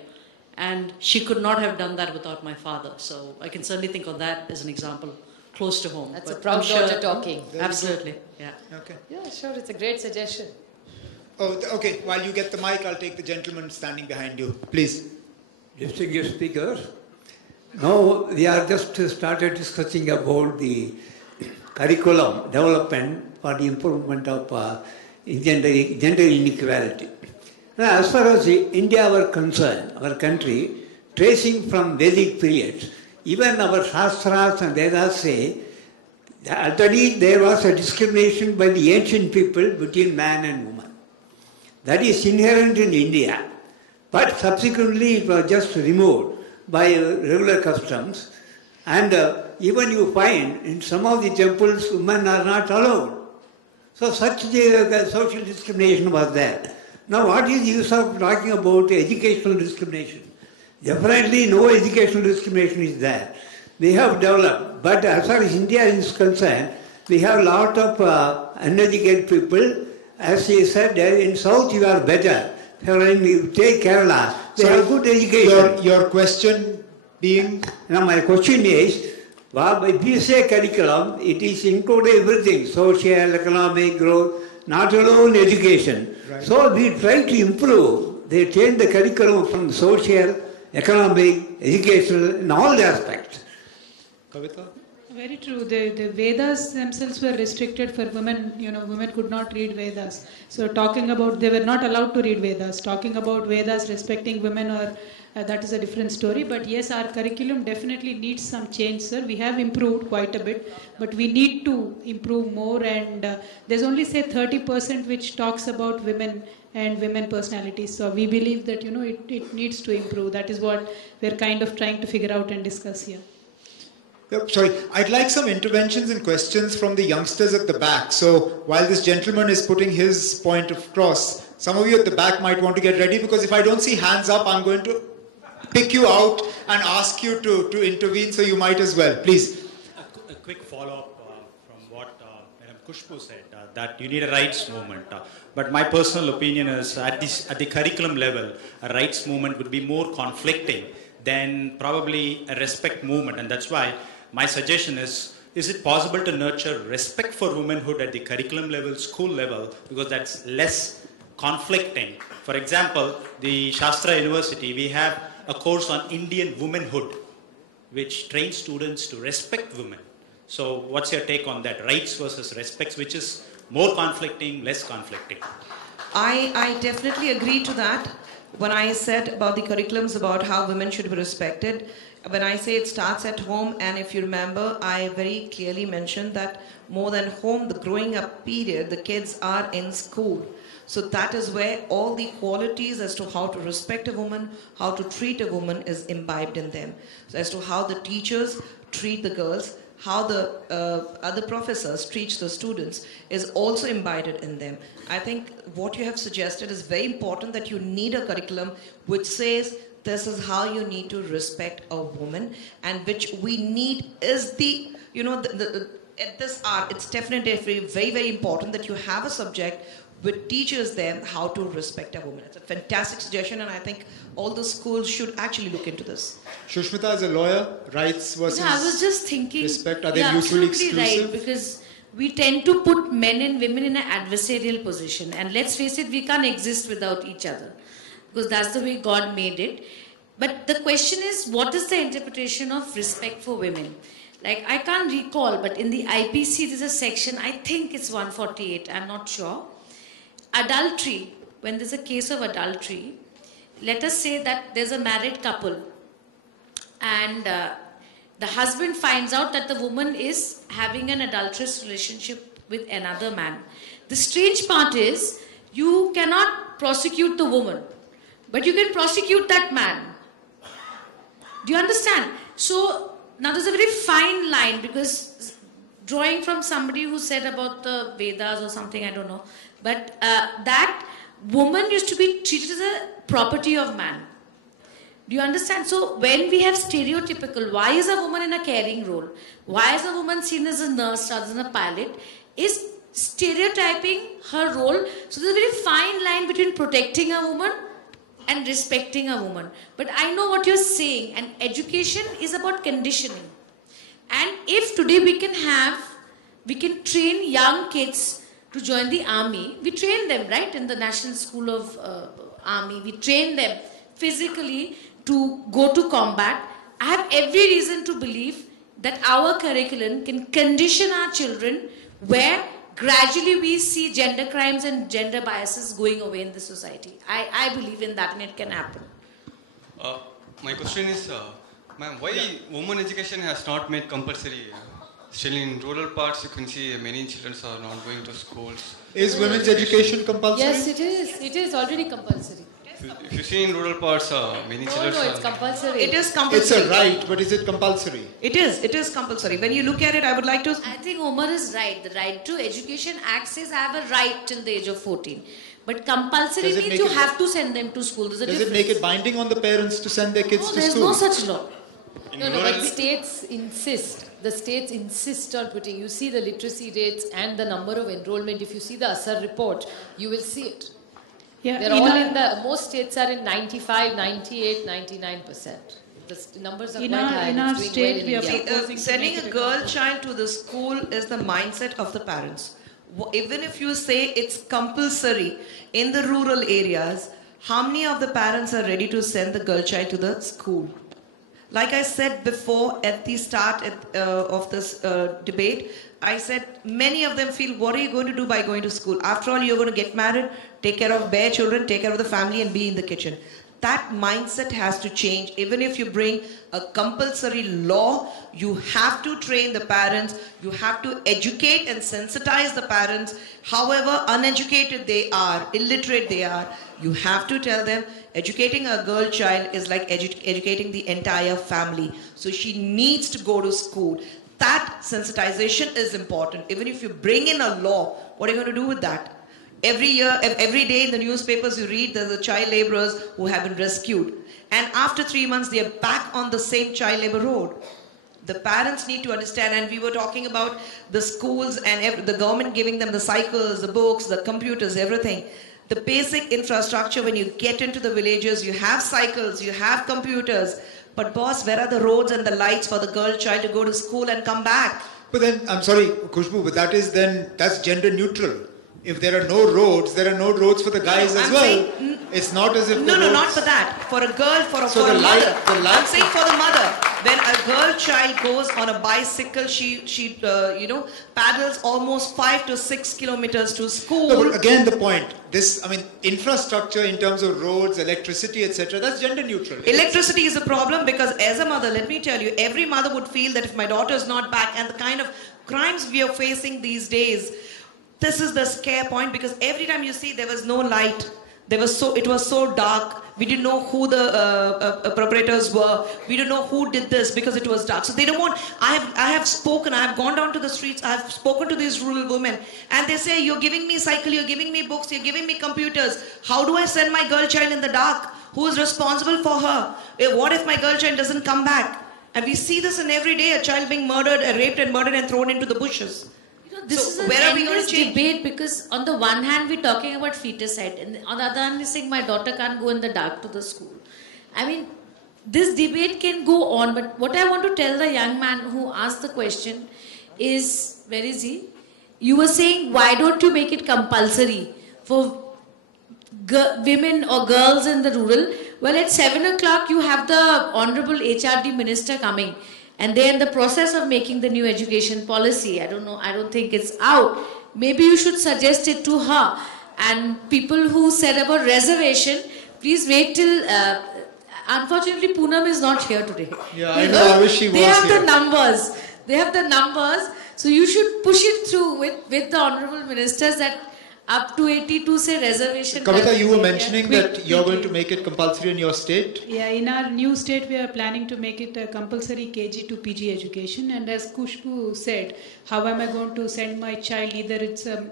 And she could not have done that without my father. So I can certainly think of that as an example close to home. That's a proud daughter talking. Absolutely, yeah. Okay. Yeah, sure, it's a great suggestion. Oh, okay, while you get the mic, I'll take the gentleman standing behind you. Please. Distinguished speakers, now we are just started discussing about the curriculum development for the improvement of gender inequality. Now, as far as India are concerned, our country, tracing from Vedic periods, even our Shastras and Vedas say that already there was a discrimination by the ancient people between man and woman. That is inherent in India. But subsequently it was just removed by regular customs, and even you find in some of the temples women are not allowed. So such social discrimination was there. Now what is the use of talking about educational discrimination? Definitely no educational discrimination is there. We have developed, but as far as India is concerned, we have a lot of uneducated people as he said, in South you are better. When you take Kerala, they have good education. Your question being? Now my question is, well, if you say curriculum, it is included everything, social, economic growth, not alone education. Right. So we try to improve. They change the curriculum from social, economic, educational, in all the aspects. Kavita? Very true. The Vedas themselves were restricted for women. Women could not read Vedas. So talking about, they were not allowed to read Vedas. Talking about Vedas respecting women, or that is a different story. But yes, our curriculum definitely needs some change, sir. We have improved quite a bit, but we need to improve more. And there's only, say, 30% which talks about women and women personalities. So we believe that, it needs to improve. That is what we're kind of trying to figure out and discuss here. Sorry, I'd like some interventions and questions from the youngsters at the back. So while this gentleman is putting his point across, some of you at the back might want to get ready, because if I don't see hands up, I'm going to pick you out and ask you to intervene, so you might as well. Please. A quick follow-up from what Madam Khushbu said, that you need a rights movement. But my personal opinion is at the curriculum level, a rights movement would be more conflicting than probably a respect movement. And that's why my suggestion is it possible to nurture respect for womanhood at the curriculum level, school level, because that's less conflicting. For example, the Shastra University, we have a course on Indian womanhood, which trains students to respect women. So what's your take on that? Rights versus respects, which is more conflicting, less conflicting? I definitely agree to that. When I said about the curriculums, about how women should be respected, when I say it starts at home, and if you remember, I very clearly mentioned that more than home, the growing up period, the kids are in school. So that is where all the qualities as to how to respect a woman, how to treat a woman is imbibed in them. So as to how the teachers treat the girls, how the other professors teach the students is also imbibed in them. I think what you have suggested is very important, that you need a curriculum which says this is how you need to respect a woman, and which we need is the, at this hour, it's definitely very, very important that you have a subject which teaches them how to respect a woman. It's a fantastic suggestion, and I think all the schools should actually look into this. Shushmita, as a lawyer, rights versus I was just thinking, respect, are they mutually exclusive? Right, because we tend to put men and women in an adversarial position, and let's face it, we can't exist without each other, because that's the way God made it. But the question is, what is the interpretation of respect for women? Like, I can't recall, but in the IPC there's a section, I think it's 148, I'm not sure. Adultery, when there's a case of adultery, let us say that there's a married couple, and the husband finds out that the woman is having an adulterous relationship with another man. The strange part is, you cannot prosecute the woman, but you can prosecute that man. Do you understand? So now there's a very fine line, because drawing from somebody who said about the Vedas or something, I don't know, but that woman used to be treated as a property of man. Do you understand? So when we have stereotypical, why is a woman in a caring role? Why is a woman seen as a nurse rather than a pilot? Is stereotyping her role. So there's a very fine line between protecting a woman and respecting a woman. But I know what you're saying, and education is about conditioning. And if today we can train young kids to join the army, we train them, right, in the National School of Army, we train them physically to go to combat. I have every reason to believe that our curriculum can condition our children, where gradually we see gender crimes and gender biases going away in the society. I believe in that, and it can happen. My question is, ma'am, why women education has not made compulsory? Still in rural parts, you can see many children are not going to schools. Is women's education compulsory? Yes, it is. It is already compulsory. If you see in rural parts, many children No, it's compulsory. It is compulsory. It's a right, but is it compulsory? It is compulsory. When you look at it, I would like to... I think Omar is right. The Right to Education Act says I have a right till the age of 14. But compulsory means you have to send them to school. There's a difference. Does it make it binding on the parents to send their kids to there's school? no such law. No, but states insist the states insist on putting. You see the literacy rates and the number of enrollment. If you see the Asar report, you will see it. Yeah, They're all in the, most states are in 95, 98, 99%. The numbers are quite high. In our state, we are sending a girl child to the school is the mindset of the parents. Even if you say it's compulsory in the rural areas, how many of the parents are ready to send the girl child to the school? Like I said before at the start of this debate, I said many of them feel, what are you going to do by going to school? After all, you're going to get married, take care of bare children, take care of the family and be in the kitchen. That mindset has to change. Even if you bring a compulsory law, you have to train the parents, you have to educate and sensitize the parents. However uneducated they are, illiterate they are, you have to tell them educating a girl child is like educating the entire family. So she needs to go to school. That sensitization is important. Even if you bring in a law, what are you going to do with that? Every year, every day in the newspapers you read there's a child laborers who have been rescued. And after 3 months, they are back on the same child labor road. The parents need to understand, and we were talking about the schools and the government giving them the cycles, the books, the computers, everything. The basic infrastructure, when you get into the villages, you have cycles, you have computers. But boss, where are the roads and the lights for the girl child to go to school and come back? But then, I'm sorry, Khushbu, but that's gender neutral. If there are no roads, there are no roads for the guys as well. It's not as if No, not for that. For a girl, for a mother. I'm saying for the mother. When a girl child goes on a bicycle, she paddles almost 5 to 6 kilometers to school. No, but again, the point. Infrastructure in terms of roads, electricity, etc. That's gender neutral. Electricity is a problem because as a mother, let me tell you, every mother would feel that if my daughter is not back, and the kind of crimes we are facing these days, this is the scare point, because every time you see there was no light, it was so dark. We didn't know who the perpetrators were. We didn't know who did this because it was dark. So they don't want. I have spoken. I have gone down to the streets. I have spoken to these rural women, and they say, "You're giving me cycle. You're giving me books. You're giving me computers. How do I send my girl child in the dark? Who is responsible for her? What if my girl child doesn't come back?" And we see this in every day: a child being murdered, raped, and murdered, and thrown into the bushes. This is an endless debate, because on the one hand we're talking about feticide, and on the other hand we're saying my daughter can't go in the dark to the school. I mean, this debate can go on, but what I want to tell the young man who asked the question is, where is he? You were saying, why don't you make it compulsory for women or girls in the rural? Well, at 7 o'clock you have the Honorable HRD Minister coming. And they're in the process of making the new education policy. I don't know, I don't think it's out. Maybe you should suggest it to her. And people who said about reservation, please wait till... unfortunately, Poonam is not here today. Yeah, I know, I wish she was here. They have the numbers. They have the numbers. So you should push it through with the Honorable Ministers that up to 82 say reservation. Kavita, you were mentioning that you're going to make it compulsory in your state? Yeah, in our new state we are planning to make it a compulsory KG to PG education, and as Khushbu said, how am I going to send my child, either it's a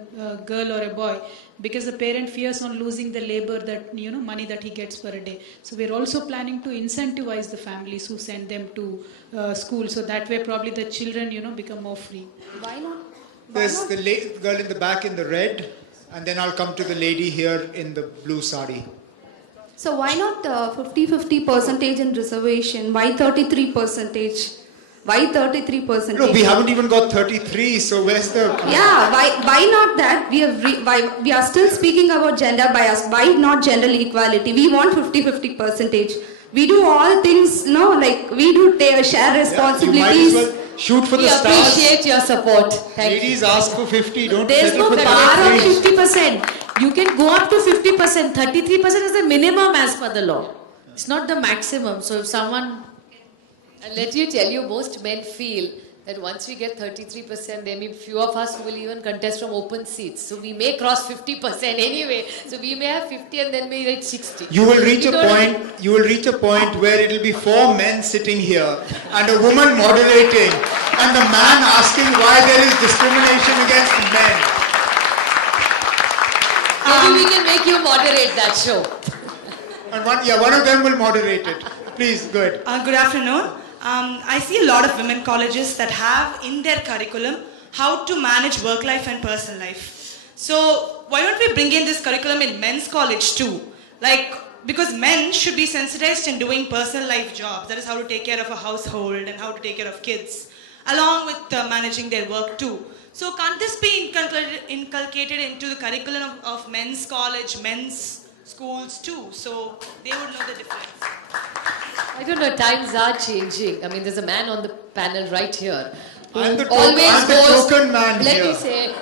girl or a boy, because the parent fears on losing the labor that, money that he gets per a day. So we're also planning to incentivize the families who send them to school, so that way probably the children, become more free. Why not? There's the girl in the back in the red. And then I'll come to the lady here in the blue sari. So why not 50-50 percentage in reservation? Why 33%? Why 33%? No, we haven't even got 33. So where's the? Yeah, why not that? We are still speaking about gender bias. Why not gender equality? We want 50-50 percentage. We do all things, we do share responsibilities. You might as well shoot for the stars. We appreciate your support. Ladies ask for 50, don't There's settle no for bar of 50%. You can go up to 50%. 33% is the minimum as per the law. It's not the maximum. So if someone... And let you tell you, most men feel that once we get 33%, there may be few of us who will even contest from open seats. So we may cross 50% anyway. So we may have 50 and then may reach 60. You will reach a point where it will be 4 men sitting here and a woman moderating and the man asking why there is discrimination against men. Maybe we can make you moderate that show. And one of them will moderate it. Please, go ahead. Good afternoon. I see a lot of women colleges that have in their curriculum how to manage work life and personal life. So why don't we bring in this curriculum in men's college too? Like, because men should be sensitized in doing personal life jobs. That is how to take care of a household and how to take care of kids, along with managing their work too. So can't this be inculcated into the curriculum of men's college, men's schools too? So they would know the difference. I don't know, times are changing. I mean, there's a man on the panel right here. I'm the Always token man let here. me say,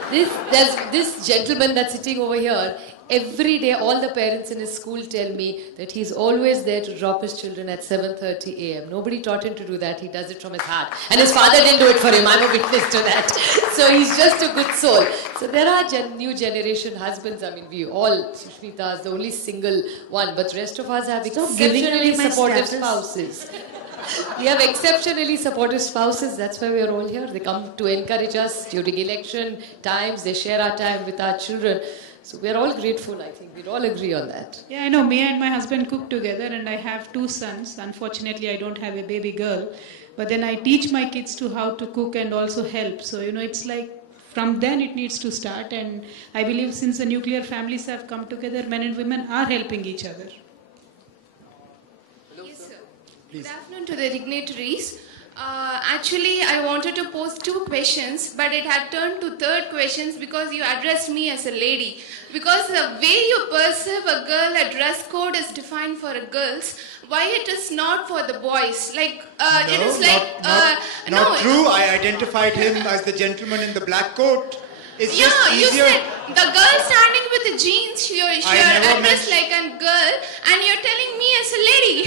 there's this gentleman that's sitting over here. Every day, all the parents in his school tell me that he's always there to drop his children at 7:30 a.m. Nobody taught him to do that. He does it from his heart. And his father didn't do it for him. I'm a witness to that. So he's just a good soul. So there are new generation husbands. I mean, we all, Sushmita is the only single one, but the rest of us have exceptionally supportive spouses. We have exceptionally supportive spouses. That's why we are all here. They come to encourage us during election times. They share our time with our children. So we are all grateful, I think. We'd all agree on that. Yeah, I know. Me and my husband cook together, and I have 2 sons. Unfortunately, I don't have a baby girl. But then I teach my kids to how to cook and also help. So, it's like from then it needs to start. And I believe since the nuclear families have come together, men and women are helping each other. Yes, sir. Good afternoon to the dignitaries. Actually, I wanted to pose 2 questions, but it had turned to 3rd questions because you addressed me as a lady. Because the way you perceive a girl, a dress code is defined for girls, why it is not for the boys? Like, it is like... Not true. I identified him as the gentleman in the black coat. It's yeah, just easier. You said the girl standing with the jeans, she addressed like a girl, and you're telling me as a lady.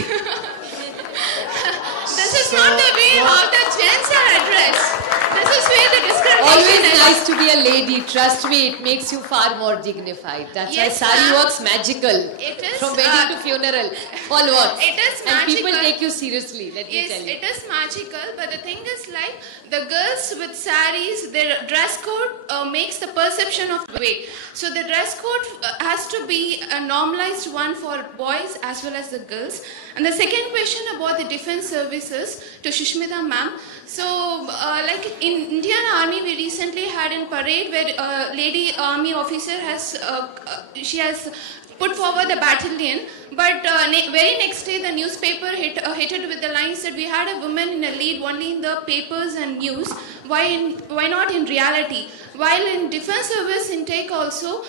This is not the way how the gents are addressed. This is where the discrimination Always is. nice to be a lady. Trust me, it makes you far more dignified. That's Yes, why sari ma'am. works magical. It is, From wedding to funeral, all works. It is and magical. people take you seriously, let me Yes, tell you. it is magical, but the thing is like the girls with saris, their dress code makes the perception of weight. So the dress code has to be a normalized one for boys as well as the girls. And the second question about the defense services to Sushmita ma'am. So like in Indian Army, we recently had in parade where a lady army officer has, she has put forward the battalion, but very next day the newspaper hit it with the lines that we had a woman in a lead only in the papers and news. Why not in reality? While in defense service intake also,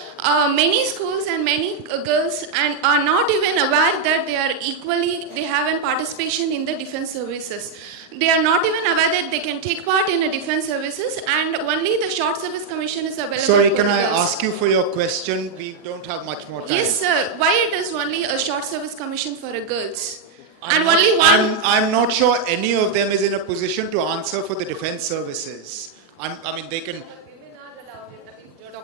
many schools and many girls are not even aware that they have a participation in the defense services. They are not even aware that they can take part in a defense services, and only the short service commission is available. Sorry, for can I girls. ask you for your question? We don't have much more time. Yes, sir. Why it is only a short service commission for girls? And only one... I'm not sure any of them is in a position to answer for the defense services. I mean, they can...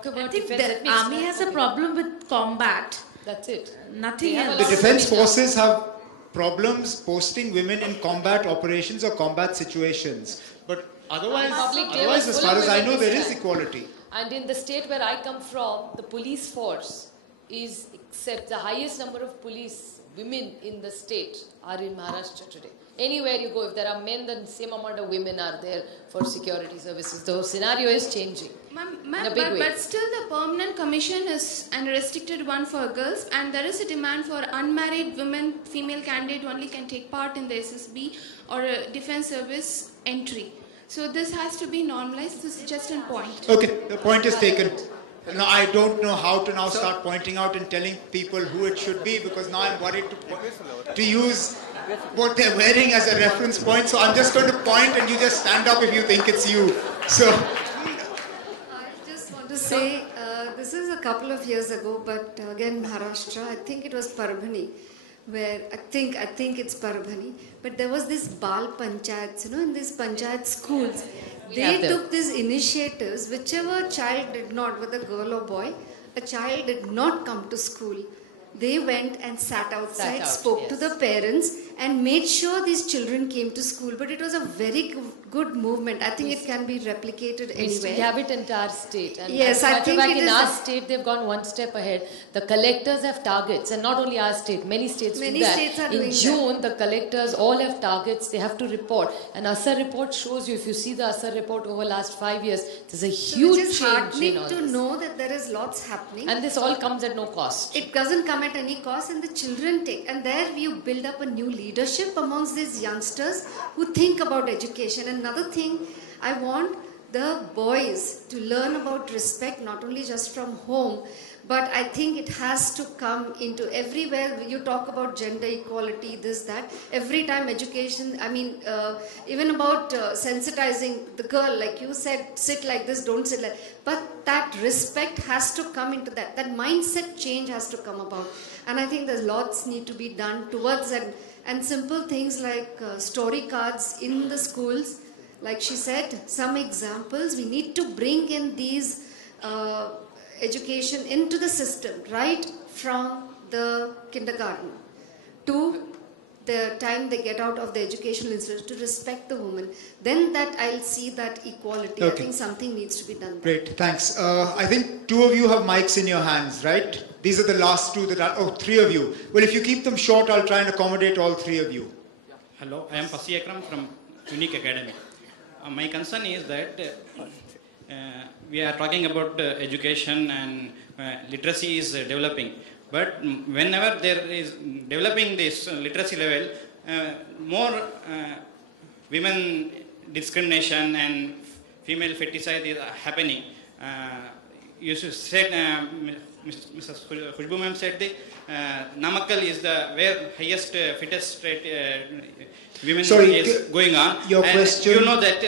I think the army has a problem with combat. That's it. Nothing else. The defense forces have problems posting women in combat operations or combat situations. But otherwise as far as I know, there is equality. And in the state where I come from, the police force is, except the highest number of police women in the state are in Maharashtra today. Anywhere you go, if there are men, then the same amount of women are there for security services. The scenario is changing. But still the permanent commission is a restricted one for girls, and there is a demand for unmarried women, female candidate only can take part in the SSB or a defense service entry. So this has to be normalized. This is just a point. Okay, the point is taken. Now, I don't know how to now start pointing out and telling people who it should be, because now I'm worried to use what they're wearing as a reference point. So I'm just going to point and you just stand up if you think it's you. So I just want to say, this is a couple of years ago, but again Maharashtra, I think it was Parbhani, where I think it's Parbhani, but there was this Bal Panchayats, in these Panchayat schools. They took these initiatives, whichever child did not, whether girl or boy, a child did not come to school. They went and sat outside, spoke to the parents, and made sure these children came to school. But it was a very good movement. I think it can be replicated anywhere. We have it in our state. And yes, I think in our state they've gone one step ahead. The collectors have targets, and not only our state, many states do that. Many states are doing in June, the collectors all have targets. They have to report. And ASAR report shows you, if you see the ASAR report over the last 5 years, there's a huge change. It is heartening to this. know that there is lots happening. And this all comes at no cost. It doesn't come at any cost, and the children take. And there you build up a new leadership amongst these youngsters who think about education. Another thing, I want the boys to learn about respect, not only just from home, but I think it has to come into everywhere. You talk about gender equality, this, that. Every time education, I mean, even about sensitizing the girl, like you said, sit like this, don't sit like. But that respect has to come into that. That mindset change has to come about. And I think there's lots need to be done towards that. And simple things like story cards in the schools. Like she said, some examples. We need to bring in these education into the system, right from the kindergarten to the time they get out of the educational institution, to respect the woman. Then that I'll see that equality. Okay. I think something needs to be done. Great, thanks. I think 2 of you have mics in your hands, right? These are the last 2 that are, 3 of you. Well, if you keep them short, I'll try and accommodate all 3 of you. Hello, I am Pasi Akram from Unique Academy. My concern is that we are talking about education and literacy is developing. But whenever there is developing this literacy level, more women discrimination and female feticide is happening. You said, Mrs. Khushbu ma'am said the Namakkal is the where highest fittest rate women is going on. Your and question. You know that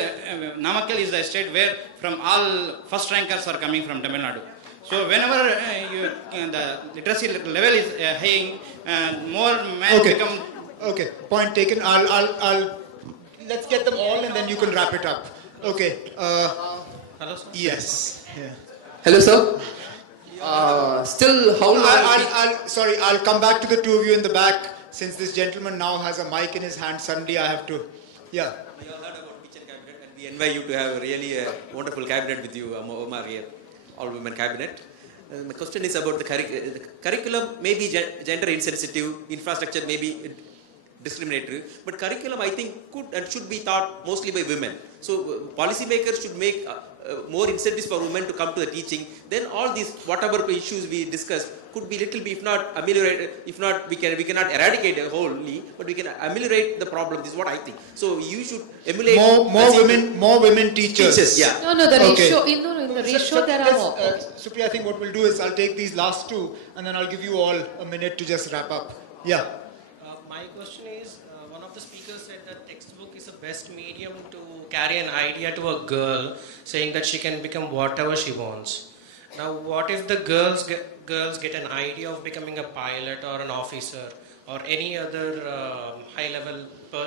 Namakkal is the state where from all first rankers are coming from Tamil Nadu. So whenever the literacy level is high, more men become. Okay, point taken. I'll let's get them all and then you can wrap it up. Okay. Hello, sir. Yes. Yeah. Hello, sir. Still, how long? Sorry, I'll come back to the 2 of you in the back. Since this gentleman now has a mic in his hand, suddenly I have to. Yeah. We all heard about kitchen cabinet, and we envy you to have really a wonderful cabinet with you, Omar here, all-women cabinet. My question is about the curriculum. Maybe gender insensitive, infrastructure may be discriminatory, but curriculum I think could and should be taught mostly by women. So policymakers should make more incentives for women to come to the teaching. Then all these whatever issues we discussed could be little bit, if not ameliorated, if not we cannot eradicate it wholly, but we can ameliorate the problem. This is what I think. So you should emulate more women teachers. Yeah. No, the ratio in the ratio there are more. Supriya, I think what we'll do is I'll take these last 2 and then I'll give you all a minute to just wrap up. Yeah. My question is, one of the speakers said that textbook is the best medium to carry an idea to a girl, saying that she can become whatever she wants. Now, what if the girls get an idea of becoming a pilot or an officer or any other high-level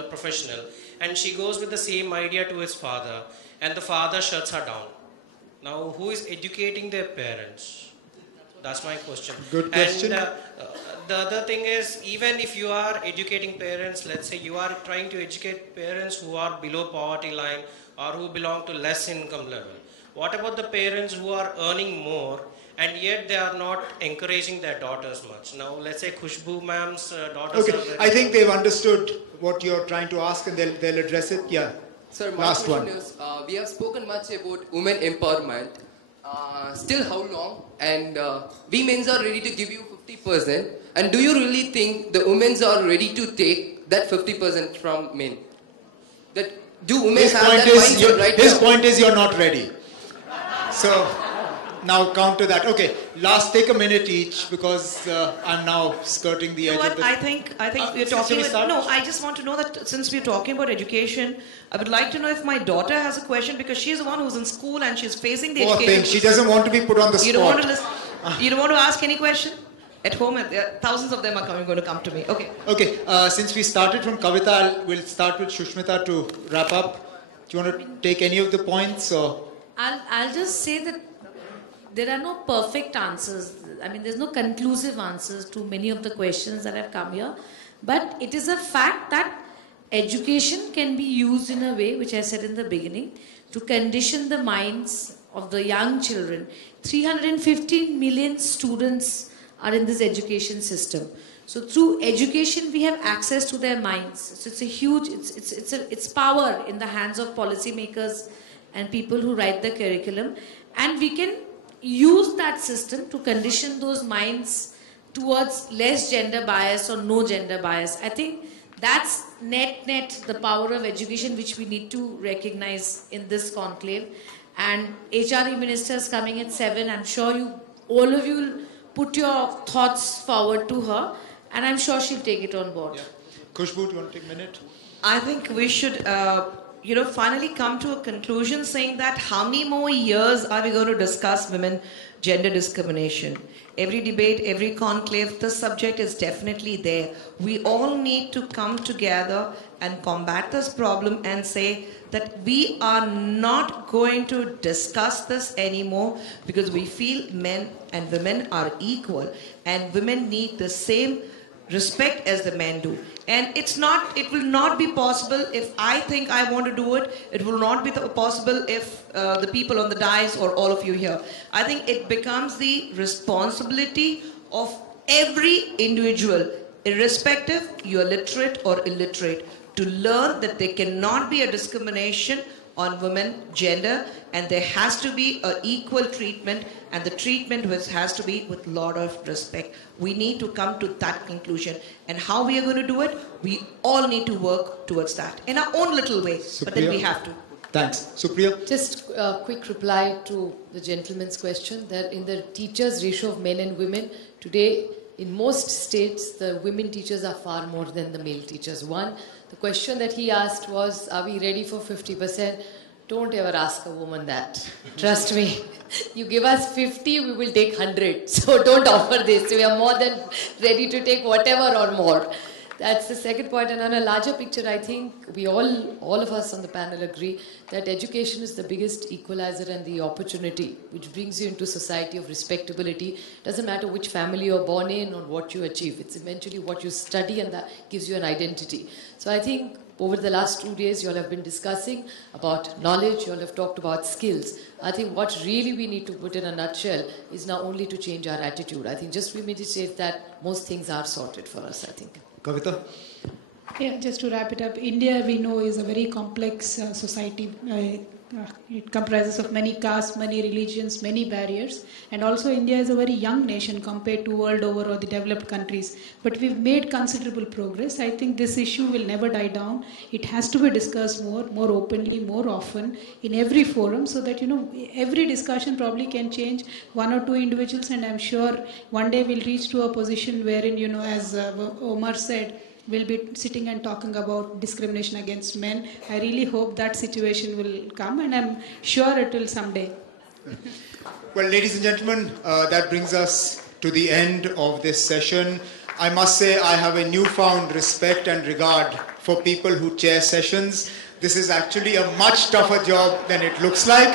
professional, and she goes with the same idea to his father, and the father shuts her down? Now, who is educating their parents? That's my question. Good question. And the other thing is, even if you are educating parents, let's say you are trying to educate parents who are below poverty line or who belong to less income level, what about the parents who are earning more and yet they are not encouraging their daughters much? Now, let's say Khushbu ma'am's daughters Okay, are... I think they've understood what you're trying to ask and they'll address it. Yeah. Sir, my Last question one. is, we have spoken much about women empowerment. Still how long? And we men are ready to give you 50%. And do you really think the women are ready to take that 50% from men? That do women have that mindset right His now? point is you're not ready. So now counter that. Okay, last take a minute each because I'm now skirting the edge of the... I think we're talking... I just want to know that since we're talking about education, I would like to know if my daughter has a question because she's the one who's in school and she's facing the Poor education. thing, she doesn't want to be put on the spot. You don't want to listen? You don't want to ask any question? At home, thousands of them are going to come to me. Okay. Okay, since we started from Kavita, we'll start with Shushmita to wrap up. Do you want to take any of the points? Or? I'll just say that there are no perfect answers. I mean, there's no conclusive answers to many of the questions that have come here. But it is a fact that education can be used in a way, which I said in the beginning, to condition the minds of the young children. 315 million students are in this education system. So through education, we have access to their minds. So it's a huge, it's power in the hands of policymakers and people who write the curriculum. And we can use that system to condition those minds towards less gender bias or no gender bias. I think that's net the power of education, which we need to recognize in this conclave. And HRD minister is coming at 7. I'm sure all of you will put your thoughts forward to her, and I'm sure she'll take it on board. Yeah. Khushbu, do you want to take a minute? I think we should, finally come to a conclusion saying that how many more years are we going to discuss women gender discrimination? Every debate, every conclave, this subject is definitely there. We all need to come together and combat this problem and say that we are not going to discuss this anymore because we feel men and women are equal and women need the same respect as the men do. And it will not be possible if I think I want to do it. It will not be possible if the people on the dais or all of you here. I think it becomes the responsibility of every individual, irrespective you are literate or illiterate, to learn that there cannot be a discrimination on women gender, and there has to be an equal treatment, and the treatment has to be with a lot of respect. We need to come to that conclusion. And how we are going to do it, we all need to work towards that in our own little way, but then we have to. Thanks. Supriya? Just a quick reply to the gentleman's question, that in the teachers' ratio of men and women, today in most states, the women teachers are far more than the male teachers. The question that he asked was, are we ready for 50%? Don't ever ask a woman that. Trust me. You give us 50, we will take 100. So don't offer this. We are more than ready to take whatever or more. That's the second point. And on a larger picture, I think we all of us on the panel agree that education is the biggest equalizer and the opportunity which brings you into society of respectability. Doesn't matter which family you're born in or what you achieve. It's eventually what you study, and that gives you an identity. So I think over the last 2 days, you all have been discussing about knowledge, you all have talked about skills. I think what really we need to put in a nutshell is now only to change our attitude. I think just we meditate that most things are sorted for us, I think. Kavita? Yeah, just to wrap it up, India, we know, is a very complex society. It comprises of many castes, many religions, many barriers. And also India is a very young nation compared to world over or the developed countries. But we've made considerable progress. I think this issue will never die down. It has to be discussed more openly, more often, in every forum, so that, every discussion probably can change one or two individuals. And I'm sure one day we'll reach to a position wherein, as Omar said, we'll be sitting and talking about discrimination against men. I really hope that situation will come, and I'm sure it will someday. Well, ladies and gentlemen, that brings us to the end of this session. I must say I have a newfound respect and regard for people who chair sessions. This is actually a much tougher job than it looks like,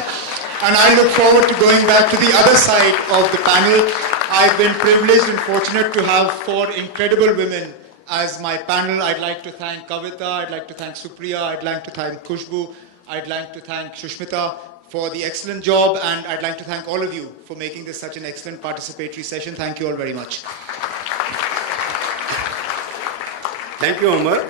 and I look forward to going back to the other side of the panel. I've been privileged and fortunate to have 4 incredible women as my panel. I'd like to thank Kavita, I'd like to thank Supriya, I'd like to thank Khushbu, I'd like to thank Shushmita for the excellent job, and I'd like to thank all of you for making this such an excellent participatory session. Thank you all very much. Thank you, Omar.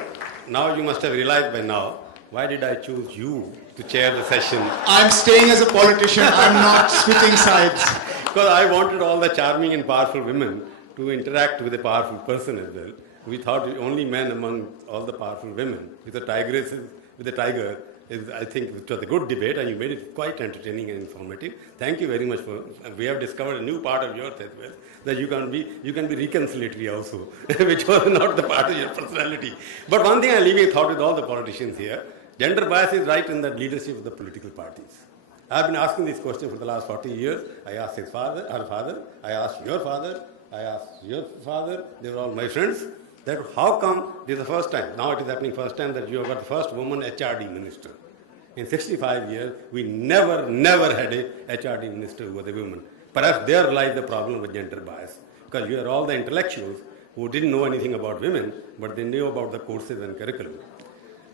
Now you must have realized by now, why did I choose you to chair the session? I'm staying as a politician, I'm not switching sides. Because I wanted all the charming and powerful women to interact with a powerful person as well. We thought only men among all the powerful women. With the tiger, I think it was a good debate, and you made it quite entertaining and informative. Thank you very much for. We have discovered a new part of yours as well, that you can be reconciliatory also, which was not the part of your personality. But one thing I leave a thought with all the politicians here: gender bias is right in the leadership of the political parties. I have been asking this question for the last 40 years. I asked her father. I asked your father. I asked your father. They were all my friends. That how come this is the first time, now it is happening first time, that you have got the first woman HRD minister. In 65 years, we never had a HRD minister who was a woman. Perhaps there lies the problem with gender bias. Because you are all the intellectuals, who didn't know anything about women, but they knew about the courses and curriculum.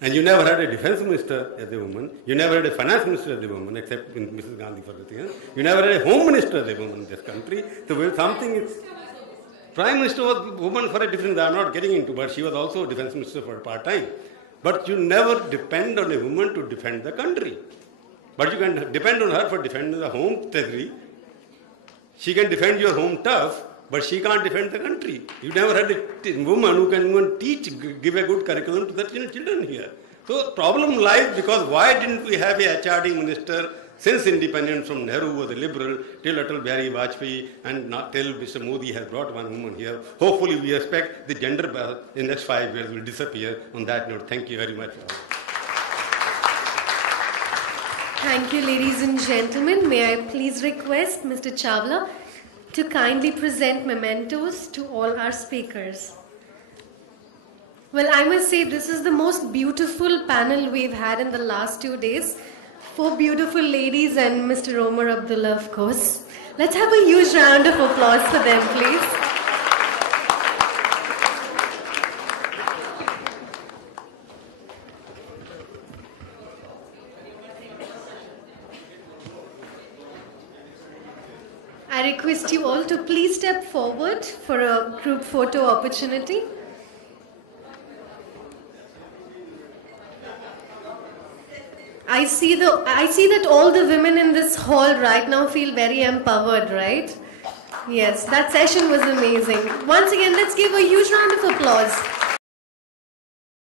And you never had a defense minister as a woman. You never had a finance minister as a woman, except in Mrs. Gandhi for the thing. You never had a home minister as a woman in this country. So something is... Prime Minister was a woman for a different... I'm not getting into, but she was also a defense minister for a part-time. But you never depend on a woman to defend the country. But you can depend on her for defending the home treasury. She can defend your home turf, but she can't defend the country. You never had a woman who can even teach, give a good curriculum to the children here. So the problem lies because why didn't we have a HRD minister since independence from Nehru, who was a liberal, till Atal Bihari Vajpayee, and not till Mr. Modi has brought one woman here. Hopefully we expect the gender balance in the next 5 years will disappear. On that note, thank you very much. Thank you, ladies and gentlemen. May I please request Mr. Chawla to kindly present mementos to all our speakers. Well, I must say this is the most beautiful panel we've had in the last 2 days. 4 beautiful ladies and Mr. Omar Abdullah, of course. Let's have a huge round of applause for them, please. I request you all to please step forward for a group photo opportunity. I see that all the women in this hall right now feel very empowered, right? Yes, that session was amazing. Once again, let's give a huge round of applause.